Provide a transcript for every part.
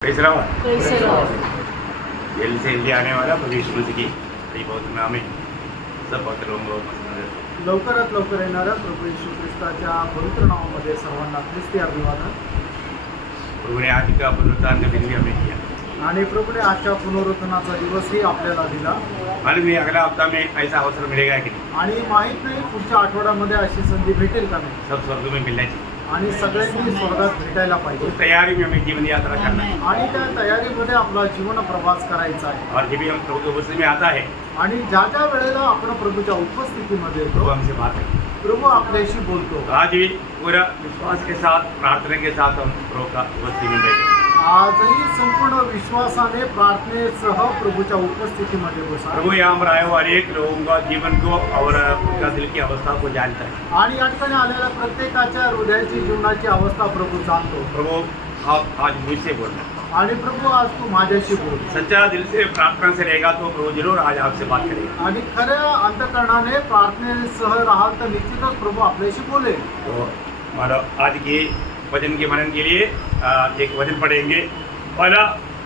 Gel से India आने वाला प्रभु यीशु की बहुत नाम है सब पत्र लवकरात लवकर येणाऱ्या प्रभू येशू ख्रिस्ताच्या पवित्र नावामध्ये सर्वांना ख्रिस्ती अभिवादन. प्रभु ने आज का पुनरुत्थान का दिन भी हमें दिया आणि प्रभूने आजच्या पुनरुत्थानाचा दिवसही आपल्याला दिला. मालूम नहीं अगला हफ्ता में ऐसा अवसर मिलेगा कि नहीं. आणि माहीत नाही पुढच्या आठवड्यामध्ये अशी संधी भेटेल का नाही. सब स्वर्ग में मिलना चाहिए आणि सगळ्यांनी स्वर्गात भेटायला पाहिजे. उस तैयारी में हमें जीवन यात्रा करना है आणि त्या तयारीमध्ये आपला जीवन प्रवास करायचा आहे. और जब भी हम प्रभु के उपस्थिति में आता है आणि ज्या ज्या वेळेला आपण प्रभूच्या उपस्थितीमध्ये प्रभु येतो हमसे बात करते हैं. प्रभू आपल्याशी बोलतो. तो आज भी पूरा विश्वास के साथ प्रार्थना के साथ हम प्रभु का उपस्थिति में बैठे. आजही संपूर्ण विश्वासाने प्रार्थनेसह प्रभूच्या उपस्थितीमध्ये बसा. प्रभु यहाँ पर आए हुए हर एक लोगों का जीवन को और उनका दिल की अवस्था को जानता है. आणि या ठिकाणी आलेल्या प्रत्येकाच्या हृदयाची जीवनाची अवस्था प्रभू जाणतो. प्रभु आप आज मुझसे बोलना. आणि प्रभु आज तू माझ्याशी बोल. सच्चा दिल से प्रार्थना से रहेगा तो प्रभु जरूर आज आपसे बात करेगा. आणि खऱ्या अंतःकरणाने प्रार्थनेसह राहाल तर निश्चितच प्रभु आपल्याशी बोलेल. तो हमारा आज के वचन के मनन के लिए एक वचन पढ़ेंगे. पहला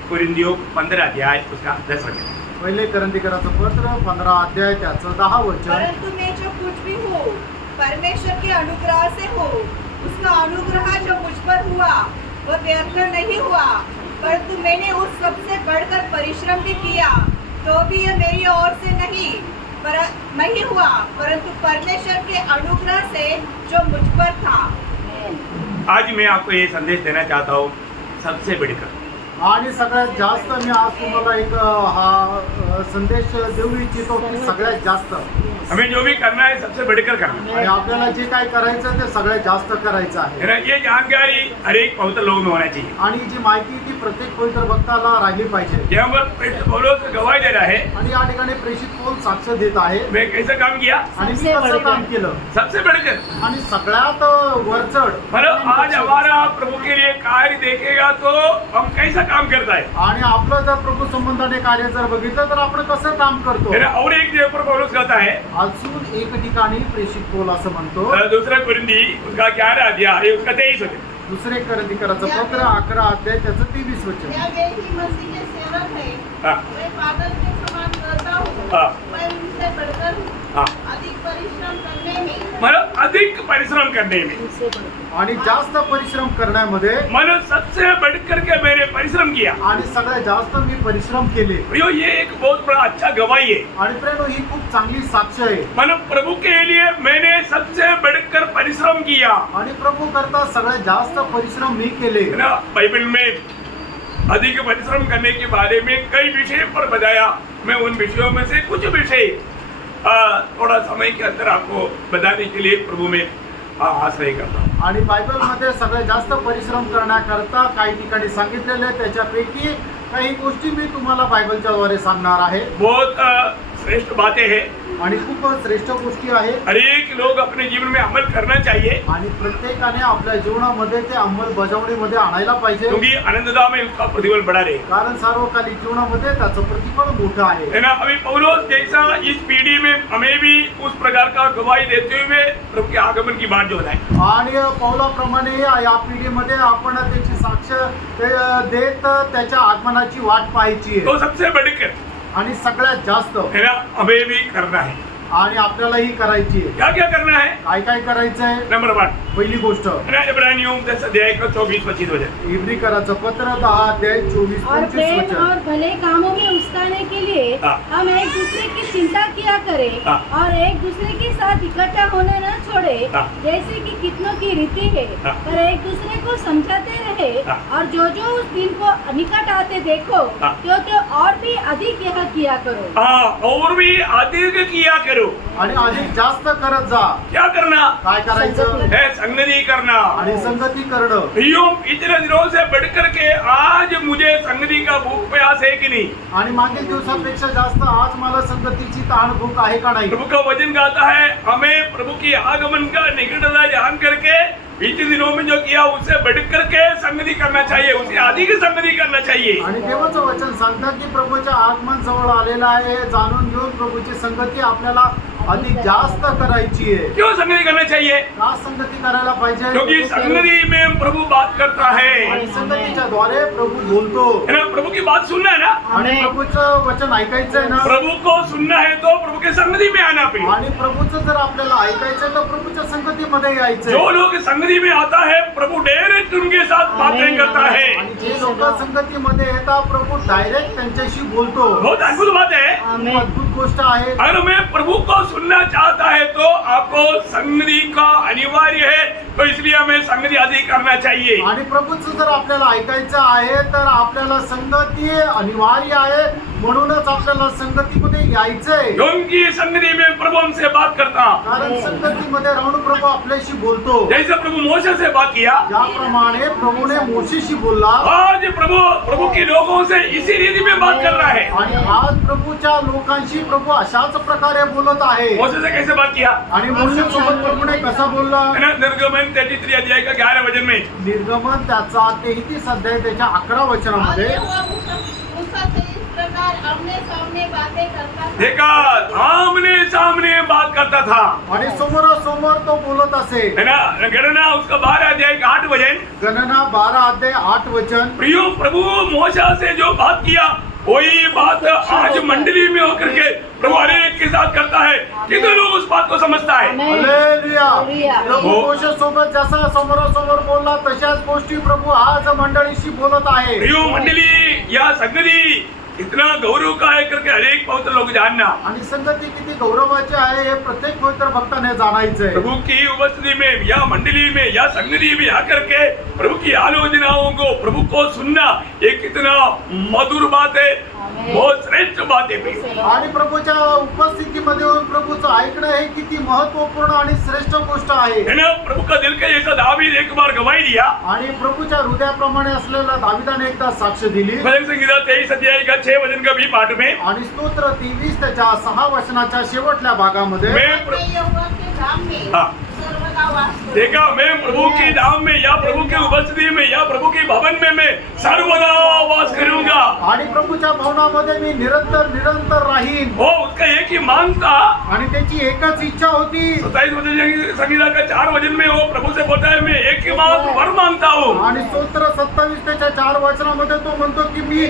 कुरिन्थियों 15 अध्याय उसका 10 वचन. पहिले करंथीकराचं पत्र 15 अध्याय त्याचं 10 वचन. परंतु मैं जो कुछ भी हूँ परमेश्वर के अनुग्रह से हूँ. उसका अनुग्रह जो मुझ पर हुआ वह व्यर्थ नहीं हुआ, परंतु मैंने उस सबसे बढ़कर परिश्रम भी किया. तो भी यह मेरी ओर से नहीं हुआ, परंतु परमेश्वर के अनुग्रह से जो मुझ पर था. आज मैं आपको ये संदेश देना चाहता हूँ सबसे बढ़कर. आणि सगळ्यात जास्त मी आज तुम्हाला एक हा संदेश देऊ इच्छितो की सगळ्यात जास्त हमें जो भी करना है सबसे बढ़कर करना है. आणि आपल्याला जे काय करायचं ते सगळ्यात जास्त करायचं आहे. है ना. ये जानकारी हर एक पवित्र लोग में होना चाहिए. आणि जी माहिती ती प्रत्येक पवित्र भक्ताला राहिली पाहिजे. यहाँ पर पौलुस गवाही दे रहा है. आणि या ठिकाणी प्रेषित पौल साक्ष देत आहे. मैं कैसा काम किया आणि मी कसं काम केलं सबसे बढ़कर. आणि सगळ्यात वरचढ. मतलब आज हमारा प्रभु के लिए कार्य देखेगा तो हम कैसा काम करता है. आणि आपलं जर प्रभू संबंधाने कार्य जर बघितलं तर आपण कसं काम करतो. है ना. और एक जगह पर पौलुस कहता है अजून एक ठिकाणी प्रेषित पौल असं म्हणतो. दूसरा कुरिन्थी उसका 11 अध्याय उसका 23 वचन. दुसरे करंथीकराचं पत्र 11 अध्याय त्याचं 23 वचन. क्या वे ही मसीह के सेवक हैं? हाँ. मैं पागल के समान करता हूँ. हाँ. मैं उनसे बढ़कर हूँ. हाँ. अधिक परिश्रम करने में. मतलब अधिक परिश्रम करने में. आणि जास्त परिश्रम करण्यामध्ये मतलब सबसे बढ़कर के मैंने परिश्रम किया. आणि सगळ्यात जास्त मी परिश्रम केले. ये एक बहुत बड़ा अच्छा गवाही है. आणि प्रेरणो ही खूप चांगली साक्ष आहे. मतलब प्रभु के लिए मैंने सबसे बढ़कर परिश्रम किया. आणि प्रभू करता सगळ्यात जास्त परिश्रम मी केले. है ना. बाइबल में अधिक परिश्रम करने के बारे में कई विषय पर बताया. मैं उन विषयों में से कुछ विषय थोड़ा समय के अंदर आपको बताने के लिए प्रभु में आश्रय करता हूँ. आणि बायबलमध्ये सगळ्यात जास्त परिश्रम करण्याकरता काही ठिकाणी सांगितलेले त्याच्यापैकी काही गोष्टी मी तुम्हाला बायबलच्या द्वारे सांगणार आहे. बहुत श्रेष्ठ बातें हैं. आणि खूप श्रेष्ठ गोष्टी आहेत. हर एक लोग अपने जीवन में अमल करना चाहिए. आणि प्रत्येकाने आपल्या जीवनामध्ये ते अंमलबजावणीमध्ये आणायला पाहिजे. क्योंकि आनंददा में उसका प्रतिफल बढ़ा रहेगा. कारण सार्वकालिक जीवनामध्ये त्याचं प्रतिफल मोठं आहे. है ना. अभी पौलुस जैसा इस पीढ़ी में हमें भी उस प्रकार का गवाही देते हुए प्रभु के आगमन की बात जो है. आणि पौलाप्रमाणे या पिढीमध्ये आपण त्याची साक्ष देत त्याच्या आगमनाची वाट पाहायची आहे. तो सबसे बढ़कर आणि सगळ्यात जास्त है ना हमें भी करना है. आणि आपल्यालाही करायची आहे. क्या क्या करना है. काय काय करायचं आहे. नंबर 1 पहिली गोष्ट है ना. इब्रानियों 10 अध्याय का 24-25 वचन. इब्रिकराचं पत्र 10 अध्याय 24-25 और प्रेम वचन. और भले कामों में उकसाने के लिए हाँ. हम एक दूसरे की चिंता किया करें हाँ. और एक दूसरे के साथ इकट्ठा होने न छोड़े. हाँ. जैसे कि कितनों की रीति है. हाँ. पर एक दूसरे को समझाते रहे. हाँ. और जो जो उस दिन को निकट आते देखो हाँ. त्यो और भी अधिक यह किया करो. और भी अधिक किया करो. आणि अधिक जास्त करत जा. क्या करना काय करायचं है. संगति करना. आणि संगती करणं. भैया इतने दिनों से बढ़कर के आज मुझे संगति का भूख प्यास है कि नहीं. आणि मागील दिवसापेक्षा जास्त आज मला संगतीची ताण भूक आहे का नाही. प्रभु का वचन कहता है हमें प्रभु की आगमन का निकटता जान करके बीते दिनों में जो किया उससे बढ़कर के संगति करना चाहिए. उससे अधिक संगति करना चाहिए. आणि देवाचं वचन सांगतात की प्रभूचे आगमन जवळ आलेलं आहे हे जाणून घेऊन प्रभूची संगती आपल्याला अधिक जास्त करायची आहे. क्यों संगति करना चाहिए? का संगती करायला पाहिजे? क्योंकि संगति में प्रभु बात करता है आणि संगतीच्या द्वारे प्रभू बोलतो है ना? प्रभु की बात सुनना है ना? आणि प्रभूचं वचन ऐकायचं आहे ना. प्रभु को सुनना है तो प्रभु के संगति में आना पड़ेगा. आणि प्रभूचं जर आपल्याला ऐकायचं तर प्रभूच्या संगतीमध्ये यायचं. जो लोग संगति में आता है प्रभु डायरेक्ट उनके साथ बातें करता है. आणि जे लोक संगतीमध्ये येतात प्रभू डायरेक्ट त्यांच्याशी बोलतो. बहुत अद्भुत बात है. खूप अद्भुत गोष्ट आहे. अगर मैं प्रभु को सुनना चाहता है तो आपको संगति का अनिवार्य है, तो इसलिए हमें संगति अधिक करना चाहिए. आणि प्रभूचं जर आपल्याला ऐकायचं आहे तर आपल्याला संगती अनिवार्य आहे. म्हणूनच आपल्याला संगतीमध्ये यायचंय. क्योंकि संगति में प्रभु हमसे बात करता. कारण संगतीमध्ये राहून प्रभू आपल्याशी बोलतो. जैसे प्रभु मोशे से बात किया, ज्याप्रमाणे प्रभूने मोशेशी बोलला, आज प्रभु के लोगों से इसी रीति में बात कर रहा है. आणि आज प्रभूच्या लोकांशी प्रभू अशाच प्रकारे बोलत आहे. मोशे से कैसे बात किया? आणि मोशे सोबत प्रभूने कसा बोलला? है ना? निर्गमन 33 अध्याय का 11 वचन में निर्गमन त्याचा 33 अध्याय त्याच्या 11 वचनामध्ये मूसा से इस प्रकार आमने सामने बातें करता था. देखा, आमने सामने बात करता था. आणि समोरासमोर तो बोलत असे. है ना? गणना उसका 12 अध्याय का 8 वचन. गणना 12 अध्याय 8 वचन. प्रियो, प्रभु मूसा से जो बात किया वही बात आज मंडली में होकर के प्रभु हर एक के साथ करता है. कितने लोग उस बात को समझता है? हालेलुया. प्रभू हो. मोशे सोबत जसा समोरासमोर बोलला तशाच गोष्टी प्रभू आज मंडळीशी बोलत आहे. प्रियो मंडली या संगति इतना गौरव का है करके अनेक पवित्र लोग जानना. आणि संगती किती गौरवाची आहे हे प्रत्येक पवित्र भक्ताने जाणायचंय. प्रभु की उपस्थिति में या मंडली में या संगति में आकर के प्रभु की आलोचनाओं को, प्रभु को सुनना, ये कितना मधुर बात है, बहुत श्रेष्ठ बात है. आणि प्रभूच्या उपस्थितीमध्ये येऊन प्रभूचं ऐकणं हे किती महत्वपूर्ण आणि श्रेष्ठ गोष्ट आहे. है ना? प्रभु का दिल का जैसा दावीद एक बार गवाही दिया. आणि प्रभूच्या हृदयाप्रमाणे असलेला दाविदाने एकदा साक्ष दिली. भजन संगीता 23 अध्याय का 6 वचन का भी पाठ में आणि स्तोत्र 23 त्याच्या 6 वचनाच्या शेवटल्या भागामध्ये मैं यहोवा के धाम में हाँ. सर्वदा वास करूं. देखा, मैं प्रभु की धाम में या प्रभु की उपस्थिति में या प्रभु के भवन में मैं सर्वदा वास करूंगा. आणि प्रभूच्या भवनामध्ये मी निरंतर राहीन. वो उसका एक ही मांग था. आणि त्याची एकच इच्छा होती. 27 वचन संगीता का 4 वचन में वो प्रभू से बोलता है, मैं एक ही मांग वर मांगता हूँ. आणि स्तोत्र 27 त्याच्या 4 वचनामध्ये तो म्हणतो की मी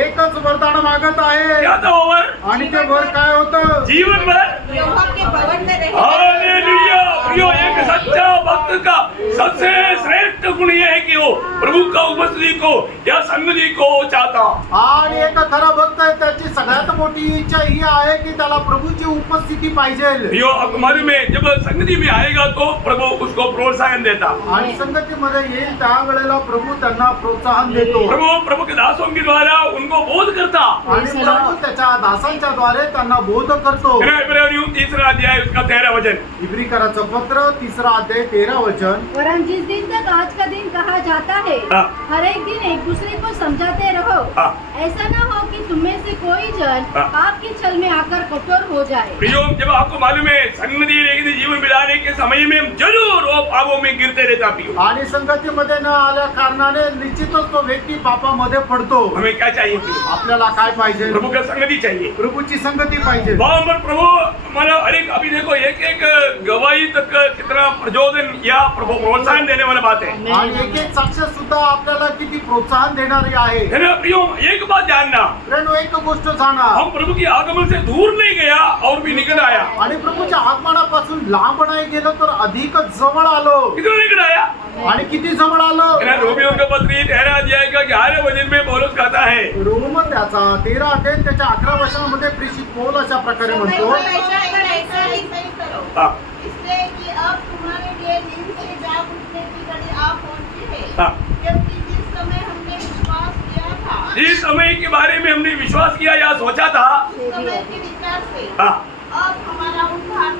एकच वरदान मागत आहे. क्या था वो वर? आणि ते वर काय होतं? जीवन भर. यहोवा के भवन में रहने हालेलुया. प्रियो, एक सच्चा भक्त का सबसे श्रेष्ठ गुण ये है कि वो प्रभु का उपस्थिति को या संगति को चाहता. आणि एक खरा भक्त आहे त्याची सगळ्यात मोठी इच्छा ही आहे की त्याला प्रभूची उपस्थिती पाहिजे. प्रियो, आपको मालूम है जब संगति में आएगा तो प्रभु उसको प्रोत्साहन देता. आणि संगतीमध्ये येईल त्या वेळेला प्रभू त्यांना प्रोत्साहन देतो. प्रभु के दासों के द्वारा उनको बोध करता. आणि प्रभू त्याच्या दासांच्या द्वारे त्यांना बोध करतो. इब्रानियों 3 अध्याय उसका 13 वचन. इब्रिकराचं पत्र 3 अध्याय 13 वचन. वरन जिस दिन तक आज का दिन कहा जाता है, हाँ. हर एक दिन एक दूसरे को समझाते रहो. हाँ. ऐसा ना हो कि तुम में से कोई जन हाँ. आपकी छल में आकर कठोर हो जाए. प्रियो, जब आपको मालूम है संगति लेकिन जीवन बिताने के समय में जरूर वो पापों में गिरते रहता. प्रियो, आणि संगतीमध्ये न आल्या कारणाने निश्चितच तो व्यक्ती पापामध्ये पडतो. हमें क्या चाहिए? प्रियो, आपल्याला काय पाहिजे? प्रभु का संगति चाहिए. प्रभूची संगती पाहिजे. वहाँ पर प्रभु हमारा अनेक अभी देखो एक एक गवाही तक कितना प्रचोदन या प्रभु प्रोत्साहन देने वाला बात है. आणि एक एक साक्ष सुद्धा आपल्याला किती प्रोत्साहन देणारी आहे. है ना? प्रियो, एक बात जानना, फ्रेंड, एक गोष्ट जाणा, हम प्रभु की आगमन से दूर नहीं गया और भी निकट आया. आणि प्रभूच्या आगमनापासून लांब नाही गेलो तर अधिकच जवळ आलो. कितना निकट आया? आणि किती जवळ आलो? है ना? रोमियों का पत्र 13 अध्याय का 11 वचन में पौलुस कहता है. रोम त्याचा 13 अध्याय त्याच्या 11 वचनामध्ये प्रेषित पौल अशा प्रकारे म्हणतो. समय पर ऐसा ही सही करो. हाँ. इसलिए कि अब तुम्हारे लिए नींद से जाग उठने की घड़ी आ पहुंची है. हाँ. जबकि जिस समय हमने विश्वास किया था, इस समय के बारे में हमने विश्वास किया या सोचा था, उस समय के विचार से हाँ, अब हमारा उद्धार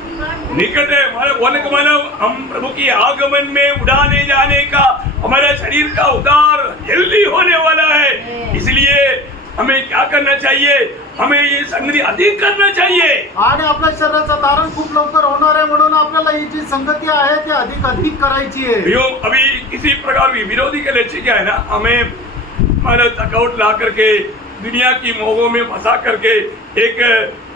निकट है. हमारे बोलने का मतलब हम प्रभु की आगमन में उड़ाने जाने का, हमारे शरीर का उद्धार जल्दी होने वाला है. इसलिए हमें क्या करना चाहिए? हमें ये संगति अधिक करना चाहिए. आणि आपल्या शरीराचं धारण खूप लवकर होणार आहे म्हणून आपल्याला ही जी संगती आहे ती अधिक करायची आहे. भैया, अभी किसी प्रकार की विरोधी के लक्ष्य क्या है ना, हमें हमारा थकावट ला करके दुनिया की मोहों में फंसा करके एक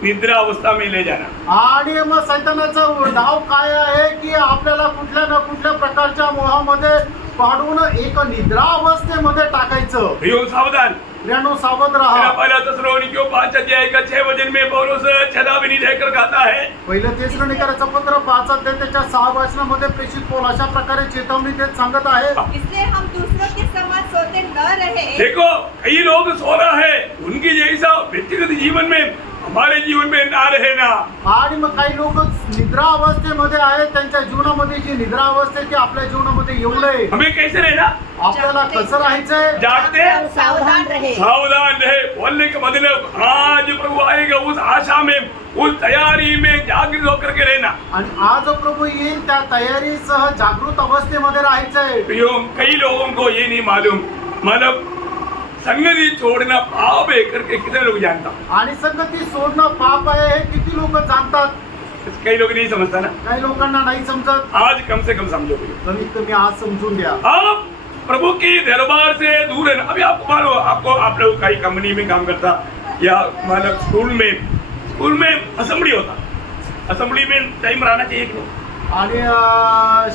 निद्रा अवस्था में ले जाना। आणि मग सैतानाचा डाव काय आहे की आपल्याला कुठल्या ना कुठल्या प्रकारच्या मोहामध्ये पाडून एक निद्रा अवस्थेमध्ये टाकायचं. प्रियो सावधान। प्रियानो सावध मेरा राहा. पहला तसलोनिकियों 5 अध्याय का 6 वचन में पौलुस चेतावनी देकर कहता है, पहिलं तेसलोनिकराचं पत्र 5 अध्याय त्याच्या 6 वचनामध्ये प्रेषित पौल अशा प्रकारे चेतावणी देत सांगत आहे. इसलिए हम दूसरों के समान सोते न रहे। देखो कई लोग सो रहा है, उनकी जैसा व्यक्तिगत जीवन में हमारे जीवन में ना रहे ना। आणि मग काही लोक निद्रा अवस्थेमध्ये आहेत, त्यांच्या जीवनामध्ये जी निद्रा अवस्था आहे ती आपल्या जीवनामध्ये येऊ नये. हमें कैसे रहना? आपल्याला कसं राहायचंय? जागते सावधान रहे. सावधान रहे। बोलने का मतलब आज प्रभु आएगा उस आशा में, उस तैयारी में जागृत होकर के रहना। आणि आज प्रभु येईल त्या तयारीसह जागृत अवस्थेमध्ये राहायचंय. प्रियो कई लोगों को ये नहीं मालूम, मतलब संगति छोड़ना पाप है करके कितने लोग जानता। आणि संगती सोडणं पाप आहे हे किती लोक जाणतात. कई लोग नहीं समझता ना। काही लोकांना नाही समजत. आज कम से कम समझो प्रियो। कमीत कमी आज समजून घ्या. आप प्रभु की दरबार से दूर है ना। अभी आपको मालूम, आपको आप लोग कहीं कंपनी में काम करता या मतलब स्कूल में असेंबली होता, असेंबली में टाइम रहना चाहिए क्यों? आणि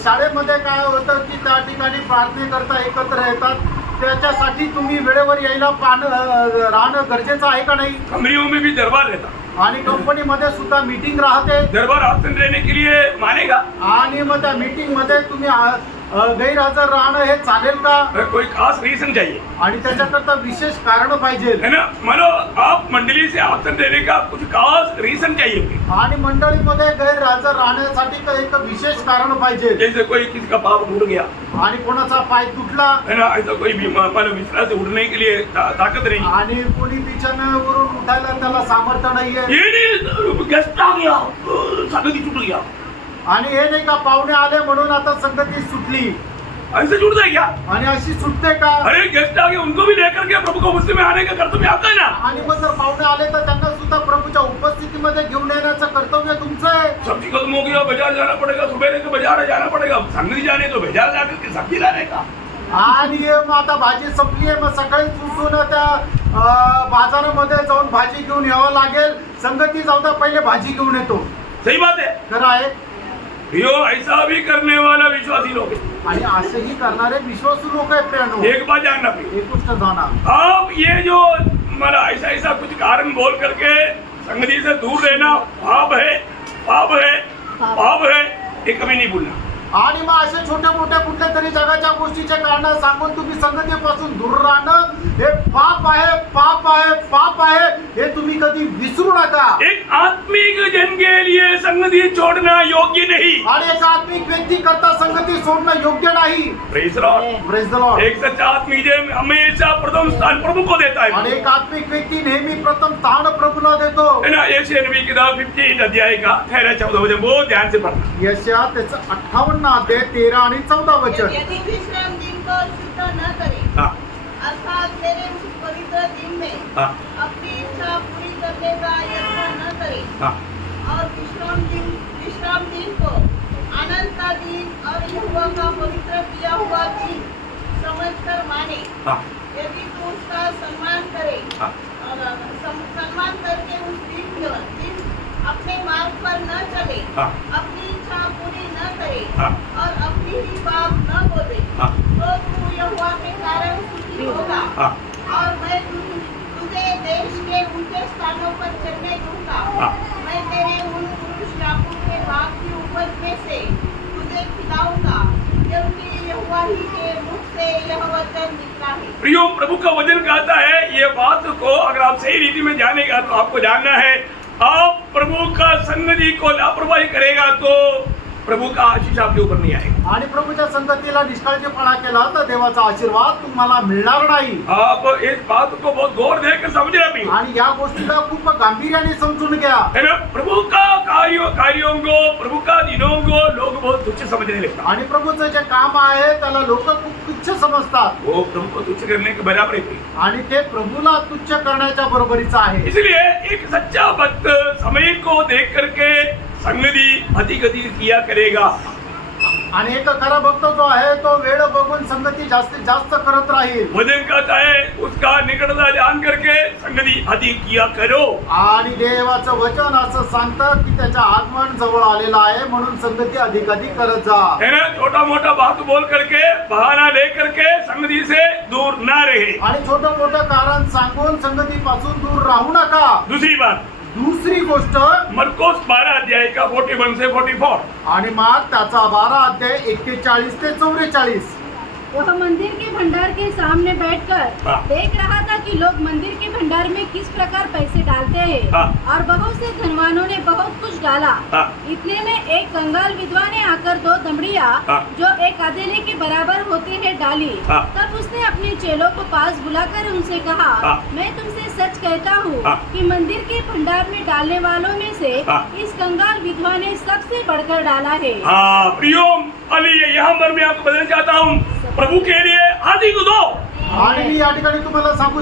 शाळेमध्ये काय होतं की त्या ठिकाणी प्रार्थनेकरता एकत्र येतात, त्याच्यासाठी तुम्ही वेळेवर यायला राहणं गरजेचं आहे का नाही. कंपनियों में भी दरबार रहता, आणि कंपनीमध्ये सुद्धा मीटिंग राहते. दरबार आसन रहने के लिए मानेगा। आणि मग त्या मीटिंग मध्ये तुम्ही गैरहजर राहणं हे चालेल का? कोई खास रीजन चाहिए आणि त्याच्याकरता विशेष कारण पाहिजे. है ना। मानो आप मंडली से आसन देने का कुछ खास रीजन चाहिए, आणि मंडळीमध्ये गैरहजर राहण्यासाठी एक विशेष कारण पाहिजे. जैसे कोई किसी का पाप टूट गया आणि कोणाचा पाय तुटला है ना, ऐसा कोई भी मानो बिस्तरा से उठने के लिए ताकत नहीं, आणि कोणी बिछाण्यावरून उठायला त्याला सामर्थ्य नाहीये. ये नहीं गेस्ट आ गया संगति टूट गया, आणि हे नाही का पाहुणे आले म्हणून आता संगती सुटली, ऐसे जुड़ता है क्या? आणि अशी सुटते का? अरे गेस्ट आ गए, उनको भी लेकर के प्रभु को मुस्लिम में आने का कर्तव्य आपका है ना। आणि मग जर पाहुणे आले तर त्यांना सुद्धा प्रभूच्या उपस्थितीमध्ये घेऊन येण्याचं कर्तव्य तुमचं आहे. सब्जी खत्म हो गया, बाजार जाना पड़ेगा, सुबह के बाजार जाना पड़ेगा, संगति जाने तो बाजार जाकर के सब्जी लाने का। आणि मग आता भाजी संपली आहे, मग सकाळी उठून त्या बाजारामध्ये जाऊन भाजी घेऊन यावं लागेल. संगती जाऊ द्या, पहिले भाजी घेऊन येतो. सही बात है। खरं आहे. प्रियो ऐसा भी करने वाला विश्वासी लोग हैं। आणि असंही करणारे विश्वासू लोक आहेत प्रियानो. एक बात जानना प्रियो, एक गोष्ट जाणा, आप ये जो मतलब ऐसा कुछ कारण बोल करके संगति से दूर रहना पाप है, पाप है, पाप है, ये कभी नहीं भूलना। आणि मग अशा छोट्या मोठ्या कुठल्या तरी जगाच्या गोष्टीचे कारण सांगून तुम्ही संगतीपासून दूर राहणं हे पाप आहे, पाप आहे, पाप आहे, हे तुम्ही कधी विसरू नका. एक आत्मिक जन के लिए संगति छोड़ना योग्य नहीं। आणि एक आत्मिक व्यक्ती करता संगती सोडणं योग्य नाही. Praise Lord. Praise the Lord. एक सच्चा आत्मिक जन हमेशा प्रथम स्थान प्रभु को देता है, आणि एक आत्मिक व्यक्ती नेहमी प्रथम स्थान प्रभूला देतो. है ना। यशायाह नबी की किताब 15 अध्याय का 13-14 वचन बहुत ध्यान से पढ़ना। यशया त्याचं 58 अध्याय 13 आणि 14 वचन. यदि विश्राम दिन को शुद्ध न करे, हाँ अर्थात मेरे उस पवित्र दिन में हाँ अपनी इच्छा पूरी करने का यत्न न करे, हाँ और विश्राम दिन को आनंद का दिन और यहोवा का पवित्र किया हुआ दिन समझकर माने, हाँ यदि तू उसका सम्मान करे हाँ और सम्मान करके उस दिन अपने मार्ग पर न चले, हाँ अपनी इच्छा पूरी न करे हाँ और अपनी ही बात न बोले, हाँ तो तू यहोवा के कारण सुखी होगा, हाँ और मैं तुझे देश के ऊंचे स्थानों पर चढ़ने दूंगा। हाँ। मैं तेरे उन पुरुष याकूब के भाग की उपज में से तुझे खिलाऊंगा, क्योंकि यहोवा ही के मुख से यह वचन निकला है। प्रियो प्रभु का वचन कहता है, ये बात को अगर आप सही रीति में जानेगा तो आपको जानना है, आप प्रभु का संगति को लापरवाही करेगा तो प्रभु का आशीष आपके ऊपर नहीं आएगा। आणि प्रभूच्या संगतीला निष्काळजीपणा केला तर देवाचा आशीर्वाद तुम्हाला मिळणार नाही. आप इस बात को बहुत गौर देकर समझना भी। आणि या गोष्टीला खूप गांभीर्याने समजून घ्या. है ना। प्रभु का कार्यों को, प्रभु का दिनों को लोग बहुत तुच्छ समझने लगता है। आणि प्रभूचं जे काम आहे त्याला लोक खूप तुच्छ समजतात. वो प्रभु को तुच्छ करने के बराबर है। आणि ते प्रभूला तुच्छ करण्याच्या बरोबरीचं आहे. इसलिए एक सच्चा भक्त समय को देख करके संगति अधिक किया करेगा। आणि एक खरा भक्त जो आहे तो वेळ बघून संगती जास्तीत जास्त करत राहील. वचन कहता है उसका निकटता जान करके संगति अधिक किया करो। आणि देवाचं वचन असं सांगतं की त्याच्या आगमन जवळ आलेलं आहे म्हणून संगती अधिक करत जा. है ना, छोटा मोटा बात बोल करके बहाना ले करके संगति से दूर ना रहे। आणि छोटं मोठं कारण सांगून संगतीपासून दूर राहू नका. दूसरी बात, दुसरी गोष्ट मरकोस 12 अध्याय का 41 से 44। आणि मग त्याचा 12 अध्याय 41 ते 44. वह मंदिर के भंडार के सामने बैठकर हाँ। देख रहा था कि लोग मंदिर के भंडार में किस प्रकार पैसे डालते हैं हाँ। और बहुत से धनवानों ने बहुत कुछ डाला। हाँ। इतने में एक कंगाल विधवा ने आकर 2 दमड़ियाँ हाँ। जो एक अदेले के बराबर होते हैं डाली। हाँ। तब उसने अपने चेलों को पास बुलाकर उनसे कहा, हाँ। मैं तुमसे सच कहता हूँ हाँ। कि मंदिर के भंडार में डालने वालों में से हाँ। इस कंगाल विधवा ने सबसे बढ़कर डाला है। हाँ प्रियो, अली यहाँ पर मैं आपको बताना चाहता हूँ, प्रभु के लिए अधिक दो। आणि मी या ठिकाणी तुम्हाला सांगू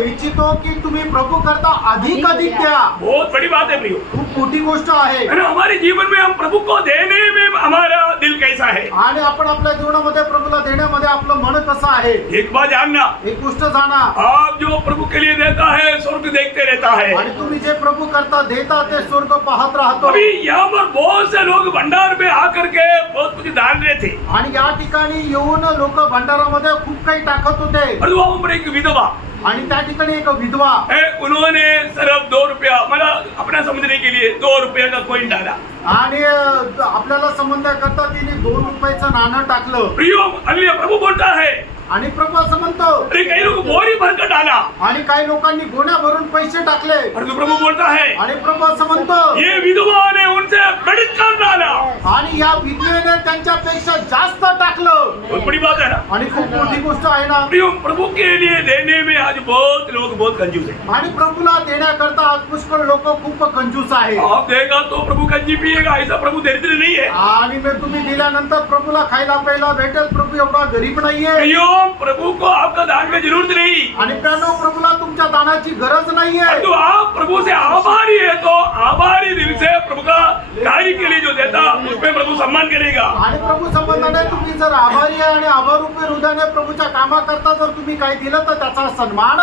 इच्छितो की तुम्ही प्रभू करता अधिक द्या. बहुत बड़ी बात है प्रियो। खूप मोठी गोष्ट आहे. है ना, हमारे जीवन में हम प्रभु को देने में हमारा दिल कैसा है। आणि आपण आपल्या जीवनामध्ये प्रभूला देण्यामध्ये आपलं मन कसं आहे. एक बात जानना, एक गोष्ट जाणा, आप जो प्रभु के लिए देता है स्वर्ग देखते रहता है। आणि तुम्ही जे प्रभू करता देता ते स्वर्ग पाहत राहतो. अभी यहाँ पर बहुत से लोग भंडार में आकर के बहुत कुछ डाल रहे थे, आणि या ठिकाणी येऊन लोक भंडारामध्ये खूप काही टाकत होते. और वहाँ पर एक विधवा आणि त्या ठिकाणी एक विधवा है, उन्होंने सिर्फ 2 रुपया, मतलब अपना समझने के लिए 2 रुपये का कॉइन डाला। आणि आपल्याला संबंधाकरता तिने 2 रुपयाचं नाणं टाकलं. प्रियो, अन्य प्रभु बोलता है, आणि प्रभू असं म्हणतो, अरे कई लोग बोरी भरकर डाला, आणि काही लोकांनी गोण्या भरून पैसे टाकले. और तो प्रभु बोलता है, आणि प्रभू असं म्हणतो, ये विधवा ने उनसे बढ़कर डाला। आणि या विधवेने त्यांच्यापेक्षा जास्त टाकलं. बहुत बड़ी बात है ना। आणि खूप मोठी गोष्ट आहे ना. प्रियो, प्रभु के लिए देने में आज बहुत लोग बहुत कंजूस है। आणि प्रभूला देण्याकरता आज पुष्कळ लोक खूप कंजूस आहे. आप देगा तो प्रभु कंजी पिएगा, ऐसा प्रभु दरिद्र नहीं है। आणि मग तुम्ही दिल्यानंतर प्रभूला खायला प्यायला भेटेल. प्रभू एवढा गरीब नाहीये. प्रियो, प्रभु को आपका दान की जरूरत नहीं। आणि त्यानं प्रभूला तुमच्या दानाची गरज नाहीये. तो आप प्रभु से आभारी है तो आभारी दिल से प्रभु का कार्य के लिए जो देता उसमें प्रभु सम्मान करेगा। आणि प्रभू संबंधाने तुम्ही जर आभारी आहे आणि आभारूपी हृदयाने प्रभूच्या कामाकरता जर तुम्ही काही दिलं तर त्याचा सन्मान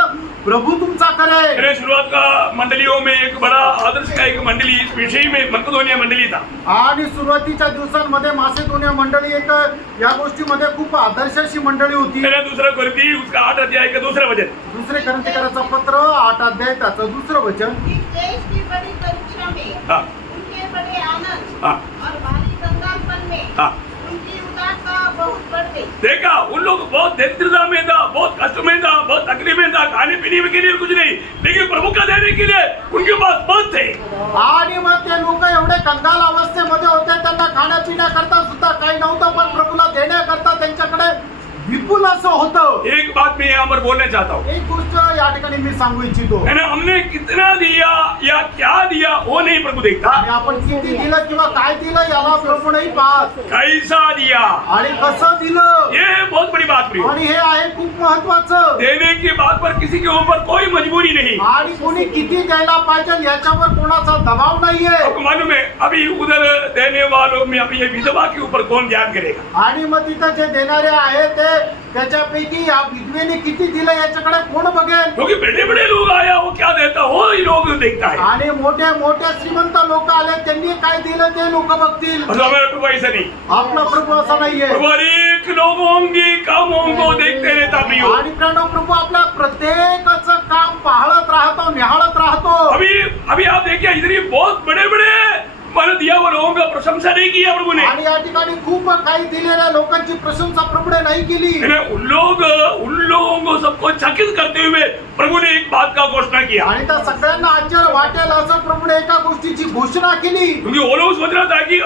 प्रभू तुमचा करेल. मेरे शुरुआत का मंडलियों में एक बड़ा आदर्श का एक मंडली इस विषय में मकदोनिया मंडली था। आणि सुरुवातीच्या दिवसांमध्ये मासेदोनिया मंडळी एक या गोष्टीमध्ये खूप आदर्शाची मंडळी होती. मेरा दूसरा कोरिन्थी उसका 8 अध्याय का दूसरा वचन। दुसरे कोरिन्थीकरांचं पत्र 8 अध्याय त्याचं दुसरं वचन. इस देश की बड़ी परीक्षा में हाँ। उनके बड़े आनंद हाँ। और भारी कंगालपन में हाँ। उनकी उदारता बहुत बढ़ गई। देखा, उन लोग बहुत दरिद्रता में था, बहुत कष्ट में था, बहुत तकलीफ में था, खाने पीने के लिए कुछ नहीं, लेकिन प्रभु का देने के लिए उनके पास बहुत थे। आणि मग ते लोक एवढे कंगाल अवस्थेमध्ये होते, त्यांना खाण्यापिण्याकरता सुद्धा काही नव्हतं, पण प्रभूला देण्याकरता त्यांच्याकडे विपुल असं होतं. एक बात मैं यहाँ पर बोलना चाहता हूँ, एक गोष्ट या ठिकाणी मी सांगू इच्छितो. है ना, हमने कितना दिया या क्या दिया वो नहीं प्रभु देखता, आणि आपण किती दिलं किंवा काय दिलं याला प्रभू नाही पाहत. कैसा दिया, आणि कसं दिलं, ये बहुत बड़ी बात प्रिय। आणि हे आहे खूप महत्वाचं. देने की बात पर किसी के ऊपर कोई मजबूरी नहीं। आणि कोणी किती द्यायला पाहिजे याच्यावर कोणाचा दबाव नाहीये. आपको मालूम है, अभी उधर देने वालों में अभी ये विधवा के ऊपर कौन ध्यान करेगा। आणि मग तिथं जे देणारे आहे ते त्याच्यापैकी या विधवेने किती दिलं याच्याकडे कोण बघेल. क्योंकि बड़े बड़े लोग आया वो क्या देता वो ही लोग देखता है। आणि मोठे मोठे श्रीमंत लोक आले त्यांनी काय दिलं ते लोक बघतील. और हमारा प्रभु ऐसा नहीं, आपला प्रभू असा नाहीये. प्रभु हर एक लोगों की कामों को देखते रहता प्रियो। आणि प्रणव प्रभू आपल्या प्रत्येकाचं काम पाहत राहतो, निहाळत राहतो. अभी आप देखिए, इतनी बहुत बड़े बड़े मन दिया वो लोगों का प्रशंसा नहीं किया प्रभु ने। आणि या ठिकाणी खूप काही दिलेल्या लोकांची प्रशंसा प्रभूने नाही केली. उन लोगों को सबको चकित करते हुए प्रभु ने एक बात का घोषणा किया। आणि त्या सगळ्यांना आश्चर्य वाटेल असं प्रभूने एका गोष्टीची घोषणा केली. क्योंकि वो लोग सोच रहा था कि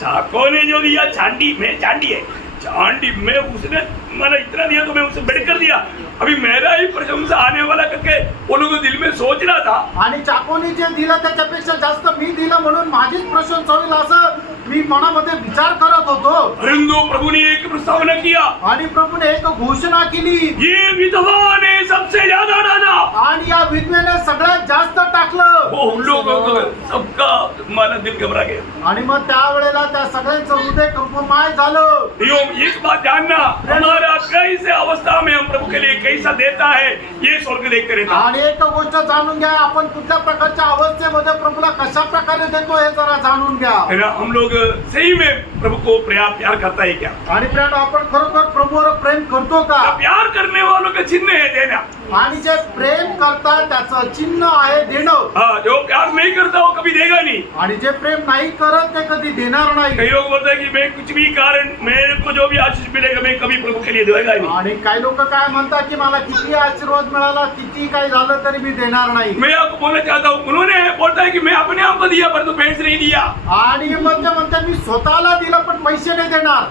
चाको ने जो दिया चांदी में उसने मैंने इतना दिया तो मैं उसे बढ़कर दिया, अभी मेरा ही प्रशंसा आने वाला करके वो लोग दिल में सोच रहा था। आणि चाकोनी जे दिलं त्याच्यापेक्षा जास्त मी दिलं म्हणून माझीच प्रशंसा होईल असं मी मनामध्ये विचार करत होतो. परंतु प्रभु ने एक प्रस्तावना किया, आणि प्रभूने एक घोषणा केली. ये विधवा ने सबसे ज्यादा डाला। आणि या विधवेने सगळ्यात जास्त टाकलं. वो उन लोगों को सबका तुम्हारा दिल घबरा गया। आणि मग त्यावेळेला त्या सगळ्यांचं हृदय कंपमाय झालं। प्रियो, एक बात जानना, हमारा कैसे अवस्था में हम प्रभु के लिए कैसा देता है ये स्वर्ग देखते रहता है। आणि एक गोष्ट जाणून घ्या, आपण कुठल्या प्रकारच्या अवस्थेमध्ये प्रभूला कशा प्रकारे देतो हे जरा जाणून घ्या। है ना, हम लोग सही में प्रभु को प्यार करता है क्या? आणि प्रियानो, आपण खरोखर प्रभूवर प्रेम करतो का? प्यार करने वालों का चिन्ह है देना। आणि जे प्रेम करतात त्याचं चिन्ह आहे देणं। हाँ, जो प्यार नहीं करता वो कभी देगा नहीं। आणि जे प्रेम नाही करत ते कधी देणार नाही। कई लोग बोलते हैं कि मैं कुछ भी कारण मेरे को जो भी आशीष मिलेगा मैं कभी प्रभु के लिए देगा नहीं। आणि काही लोक काय म्हणतात की मला किती आशीर्वाद मिळाला, किती काही झालं तरी मी देणार नाही। मैं आपको बोलना चाहता हूँ, उन्होंने बोलता है कि मैं अपने आप को दिया परंतु पैसे नहीं दिया। आणि म्हणते मी स्वतःला दिलं पण पैसे नाही देणार।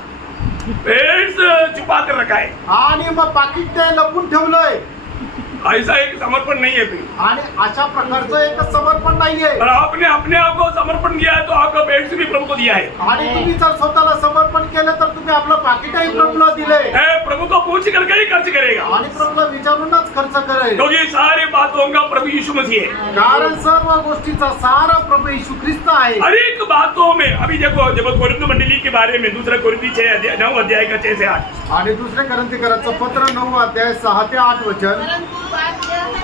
पैसे छुपा कर रखा है। आणि मग पाकिट ते लपून ठेवलंय। ऐसा एक समर्पण नहीं है फिर। आणि अशा प्रकारचं एक समर्पण नाहीये। और आपने अपने आप को समर्पण किया है तो आपका पैसे भी प्रभु को दिया है। आणि तुम्ही जर स्वतःला समर्पण केलं तर तुम्ही आपलं पाकिटही प्रभूला दिलंय। प्रभु को पूछ करके ही खर्च करेगा। आणि प्रभूला विचारूनच खर्च करेल। तो ये सारी बातों का प्रभु यीशु मसीह है। कारण सर्व गोष्टीचा सारा प्रभू येशू ख्रिस्त आहे। हर एक बातों में अभी देखो, जब कोरिन्थ मंडली के बारे में दूसरा कोरिन्थी 9 अध्याय का 6 से 8। आणि दुसरे कोरिन्थीकरांचं पत्र 9 अध्याय 6 ते 8 वचन। परंतु बात यह है,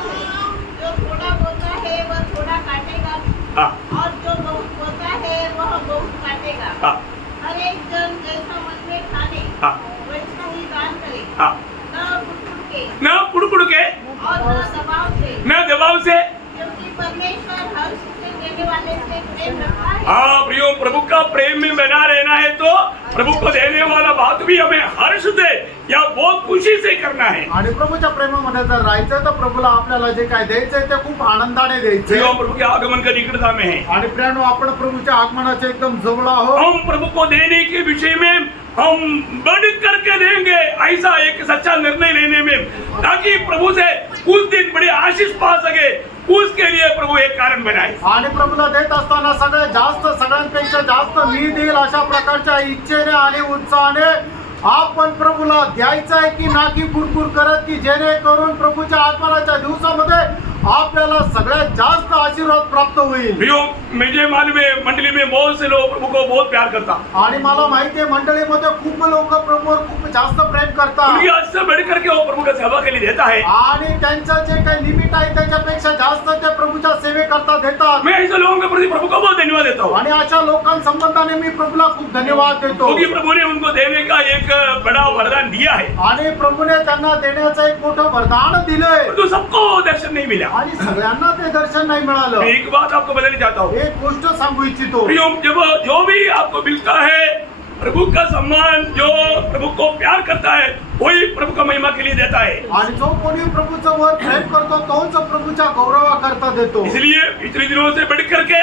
जो थोड़ा बोलता है वह थोड़ा काटेगा, हाँ, और जो बहुत बोलता है वह बहुत काटेगा। हाँ, हर एक जन जैसा मन में ठाने हाँ, वैसा ही दान करे, हाँ। न कुटकुट के न कुड़कुड़ के, और न दबाव से, न दबाव से। क्योंकि परमेश्वर हर से देने वाले से प्रेम रखता है। हाँ प्रियो, प्रभु का प्रेम में बना रहना है तो प्रभु को देने वाला बात भी हमें हर्ष से या बहुत खुशी से करना है। आणि प्रभूच्या प्रेमामध्ये जर राहायचं तर प्रभूला आपल्याला जे काय द्यायचंय ते खूप आनंदाने द्यायचंय। प्रियो, प्रभु के आगमन का निकटता में है। आणि प्रियानो, आपण प्रभूच्या आगमनाच्या एकदम जवळ आहोत। हम प्रभु को देने के विषय में हम बढ़ करके देंगे, ऐसा एक सच्चा निर्णय लेने में, ताकि प्रभु से कुछ दिन बड़ी आशीष पा सके, उसके लिए प्रभु एक कारण बनाए। आणि प्रभूला देत असताना सगळ्यात जास्त, सगळ्यांपेक्षा जास्त मी देईल अशा प्रकारच्या इच्छेने आणि उत्साहाने आपण प्रभूला द्यायचं आहे की ना की कुरकुर करत, की जेणेकरून प्रभूच्या आगमनाच्या दिवसामध्ये आपल्याला सगळ्यात जास्त आशीर्वाद प्राप्त होईल। प्रियो, मुझे मालूम है मंडली में बहुत से लोग प्रभु को बहुत प्यार करता। आणि मला माहिती आहे मंडळीमध्ये खूप लोक प्रभूवर खूप जास्त प्रेम करतात। उनकी हद से बढ़ करके वो प्रभु का सेवा के लिए देता है। आणि त्यांचं जे काही लिमिट आहे त्याच्यापेक्षा जास्त ते प्रभूच्या सेवेकरता देतात। मैं ऐसे लोगों के प्रति प्रभु को बहुत धन्यवाद देता हूँ, आणि अशा लोकांसंबंधाने मी प्रभूला खूप धन्यवाद देतो। क्योंकि प्रभु ने उनको देने का एक बड़ा वरदान दिया है। आणि प्रभूने त्यांना देण्याचं एक मोठं वरदान दिलंय, तो सबको दर्शन नहीं मिला। आणि सगळ्यांना ते दर्शन नाही मिळालं। मैं एक बात आपको बताना चाहता हूँ, एक गोष्ट सांगू इच्छितो। प्रियो, जब जो भी आपको मिलता है प्रभु का सम्मान, जो प्रभु को प्यार करता है वही प्रभु का महिमा के लिए देता है। आणि जो कोणी प्रभूचं वर प्रेम करतो तोच प्रभूच्या गौरवाकरता देतो। इसलिए पिछले दिनों से बढ़ करके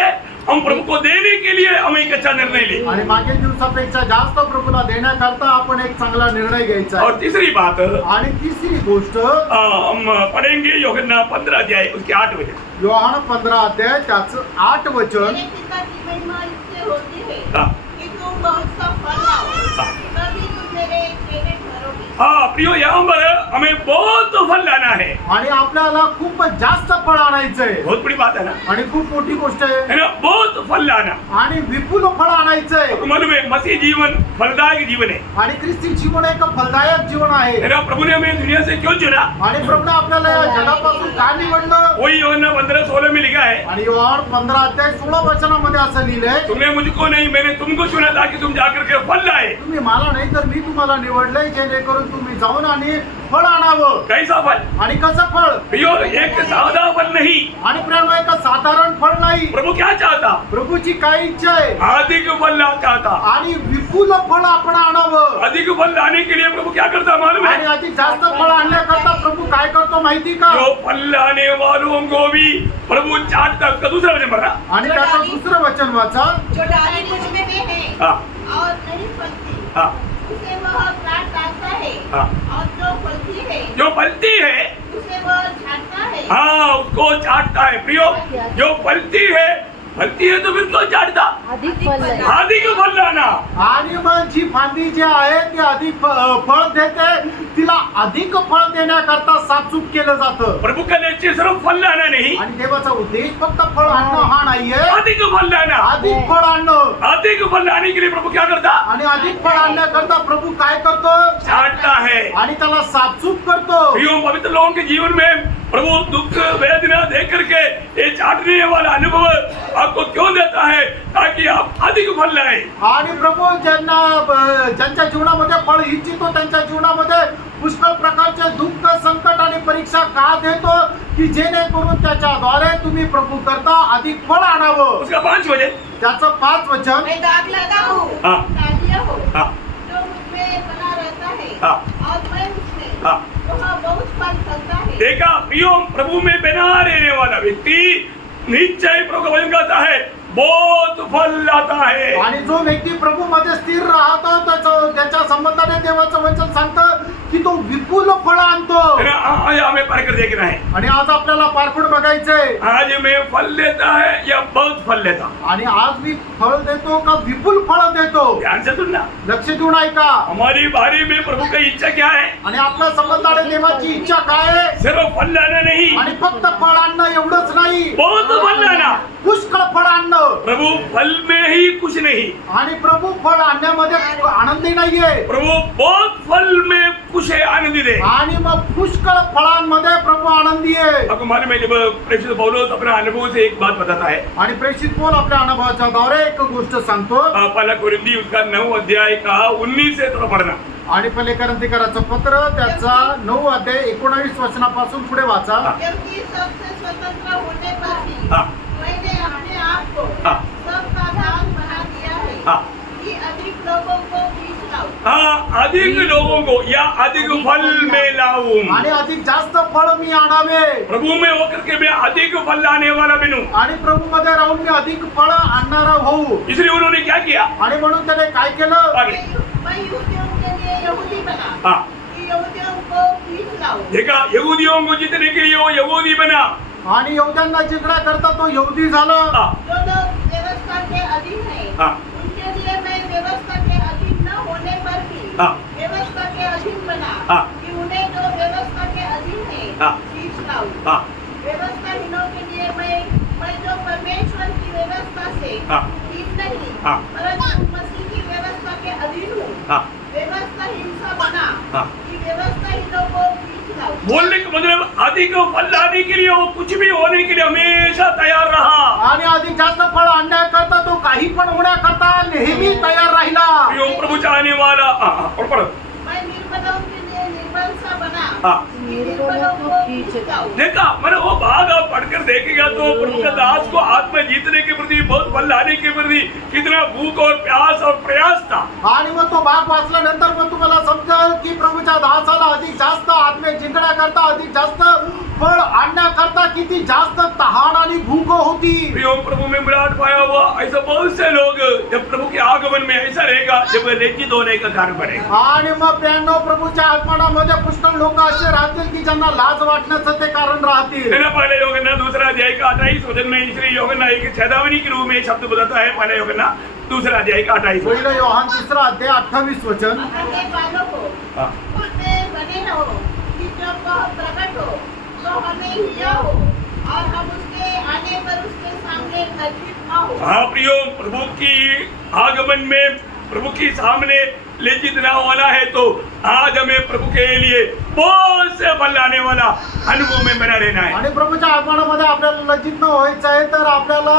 हम प्रभु को देने के लिए हम एक अच्छा निर्णय ले। आणि मागील दिवसापेक्षा जास्त प्रभूला देण्याकरता आपण एक चांगला निर्णय घ्यायचा और आहे। तीसरी बात, आणि तिसरी गोष्ट हम पढ़ेंगे यूहन्ना 15 अध्याय उसके 8 वचन। योहान 15 अध्याय त्याचं 8 वचन। मेरे पिता की महिमा इससे होती है हाँ, कि तुम बहुत सा फल लाओ, हाँ। तभी तुम मेरे चेले ठहरोगे। हाँ प्रियो, यहाँ पर हमें बहुत फल लाना है। आणि आपल्याला खूप जास्त फळ आणायचंय। बहुत बड़ी बात है ना, आणि खूप मोठी गोष्ट आहे। है ना, बहुत फल लाना। आणि विपुल फळ आणायचंय। आपको मालूम है मसीह जीवन फलदायक जीवन है। आणि ख्रिस्ती जीवन एक फलदायक जीवन आहे। है ना, प्रभु ने हमें दुनिया से क्यों चुना? आणि प्रभूने आपल्याला या जगापासून का निवडलं? वही यूहन्ना 15:16 में लिखा है, आणि योहान 15 अध्याय 16 वचनामध्ये असं लिहिलंय, तुमने मुझको नहीं मैंने तुमको चुना ताकि तुम जाकर के फल लाए। तुम्ही मला नाही तर मी तुम्हाला निवडलंय जेणेकरून तुम्ही जाऊन आणि फळ आणावं। कैसा फल? आणि कसं फळ? प्रियो, एक सादा फल नहीं। आणि प्रेम एक साधारण फळ नाही। प्रभु क्या चाहता? प्रभूची काय इच्छा आहे? अधिक फल चाहता। आणि विपुल फळ आपण आणावं। अधिक फल लाने के लिए प्रभु क्या करता मालूम आणि है? अधिक जास्त फळ आणण्याकरता प्रभू काय करतो माहिती का? जो फल लाने वालों को भी प्रभु चाहता। उसका दूसरा वचन पढ़ा। आणि त्याचं दुसरं वचन वाचा। जो डाली मुझ में है हाँ, और नहीं फलती, हाँ, उसे वह काट डालता है, हाँ। और जो फलती है जो फलती है, उसे वह छांटता है। हाँ, उसको चाटता है। प्रियो, जो फलती है फलती है तो फिर क्यों चाटता? अधिक फल है। अधिक फल लाना। आणि मग जी फांदी जी आहे ती अधिक फळ देते, तिला अधिक फळ देण्याकरता साफसूफ केलं जातं. प्रभु का निश्चय सिर्फ फल लाना नहीं, आणि देवाचा उद्देश फक्त फळ आणणं हा नाहीये, अधिक फल लाना। अधिक फळ आणणं. अधिक फल लाने के लिए प्रभु क्या करता? आणि अधिक फळ आणण्याकरता प्रभु काय करतो? चाटता है। आणि त्याला साफसूफ करतो. प्रियो, पवित्र लोगों के जीवन में प्रभु दुख वेदना देख करके ये चाटने वाला अनुभव आपको क्यों देता है? ताकि आप अधिक फल लाए। आणि प्रभू ज्यांच्या जीवनामध्ये फळ इच्छितो त्यांच्या जीवनामध्ये पुष्कळ प्रकारचे दुःख संकट आणि परीक्षा का देतो? की जेणेकरून त्याच्याद्वारे तुम्ही प्रभू करता अधिक फळ आणावं. उसका 5 वजह। त्याचं 5 वचन. मैं दाग लगा हूँ, हाँ। ताजिया हो, हाँ। जो मुझमें बना रहता है, हाँ। और मैं उसमें, हाँ। वह बहुत फल फलता है। देखा प्रियो, प्रभु में बना रहने वाला व्यक्ति निश्चय प्रभु का वचन कहता है बहुत फल लाता है। आणि जो व्यक्ती प्रभू मध्ये स्थिर राहतो त्याच्या संबंधाने देवाचं वचन सांगतं की तो विपुल फळ आणतो. आज हमें पढ़ कर देखना है, आणि आज आपल्याला पारखून बघायचंय, आज मैं फल लेता है या बहुत फल लेता? आणि आज मी फळ देतो का विपुल फळ देतो? ध्यान से सुनना। लक्ष देऊन ऐका. हमारी बारी में प्रभु की इच्छा क्या है? आणि आपल्या संबंधाने देवाची इच्छा काय आहे? सिर्फ फल लाना नहीं, आणि फक्त फळ आणणं एवढंच नाही, बहुत फल लाना। पुष्कळ फळ आणणं. प्रभु फल में ही कुछ नहीं, आणि प्रभू फळ आणण्यामध्ये आनंदी नाहीये, प्रभु बहुत फल में कुछ है आनंदी दे। आणि मग पुष्कळ फळांमध्ये प्रभू आनंदी आहे. आपको मालूम है, जब प्रेषित पौलुस अपने अनुभव से एक बात बताता है, आणि प्रेषित पौल आपल्या अनुभवाच्या द्वारे एक गोष्ट सांगतो. पहला कोरिन्थी उसका 9 अध्याय का 19 से थोड़ा पढ़ना। आणि पहिले करंथीकराचं पत्र त्याचा 9 अध्याय 19 वचनापासून पुढे वाचा. क्योंकि सबसे स्वतंत्र होने पर भी हाँ। मैंने अपने आप को हाँ। सबका दान बना दिया है, हाँ। कि अधिक लोगों को खींच लाऊं। हाँ, अधिक लोगों को या अधिक फल में लाऊं। आणि अधिक जास्त फळ मी आणावे, प्रभु में होकर के मैं अधिक फल लाने वाला बनूं। आणि प्रभू मध्ये राहून मी अधिक फळ आणणारा होऊ. इसलिए उन्होंने क्या किया? आणि म्हणून त्याने काय केलं? आगे। मैं यहूदियों के लिए यहूदी बना, हाँ। कि यहूदियों को खींच लाऊं। देखा, यहूदियों को जीतने के लिए वो यहूदी बना। आणि यहूद्यांना जिंकण्या करता तो यहूदी झाला. हाँ। जो लोग व्यवस्था के अधीन हैं, हाँ। उनके लिए मैं व्यवस्था के अधीन न होने पर भी हाँ। व्यवस्था के अधीन बना, हाँ। कि उन्हें जो व्यवस्था के अधीन है हाँ। खींच लाऊं। हाँ। व्यवस्थाहीनों के लिए मैं जो परमेश्वर की व्यवस्था से हाँ। हीन नहीं, हाँ। परंतु मसीह की व्यवस्था के अधीन हूँ। हाँ। व्यवस्थाहीन सा बना, हाँ। कि व्यवस्थाहीनों को खींच लाऊं। बोलने का मतलब अधिक फल लाने के लिए वो कुछ भी होने के लिए हमेशा तैयार रहा। आणि अधिक जास्त फळ आणण्याकरता तो काही पण होण्याकरता नेहमी तयार राहिला. यो प्रभु चाहने वाला। और पढ़ो। मैं निर्बलों के लिए निर्बल सा बना, हाँ। कि निर्बलों को खींच लाऊं। देखा, मैंने वो भाग आप पढ़कर देखेगा तो प्रभु के दास को आत्मा जीतने के प्रति, बहुत फल लाने के प्रति कितना भूख और प्यास और प्रयास था। आणि मग तो भाग वाचल्यानंतर मग तुम्हाला समजेल की प्रभूच्या दासाला अधिक जास्त आत्मे जिंकण्याकरता, अधिक जास्त फळ आणण्याकरता किती जास्त तहान आणि भूक होती. प्रियो, प्रभु में विराट पाया हुआ ऐसा बहुत से लोग जब प्रभु के आगमन में ऐसा रहेगा जब लज्जित होने का कारण बनेगा। आणि मग 92 प्रभूच्या आगमनामध्ये पुष्कळ लोक असे राहतील की ज्यांना लाज वाटण्याचं ते कारण राहतील. है ना, पहले योगन्ना 2 अध्याय का 28 वचन में, इसलिए योगन्ना एक चेतावनी के रूप में शब्द बताता है। पहले योगन्ना 2 अध्याय का 28 वचन। पहिलं योहान 3 अध्याय 28 वचन. करने वालों को हाँ। उसमें बने रहो, कि जब वह प्रकट हो तो हमें हिया हो, और हम उसके आने पर उसके सामने लज्जित न हो। हाँ प्रियो, प्रभु की आगमन में प्रभु के सामने लज्जित ना होना है तो आज हमें प्रभु के लिए बहुत से फल लाने वाला अनुभव में बना रहना है। आणि प्रभूच्या आगमनामध्ये आपल्याला लज्जित न व्हायचं आहे तर आपल्याला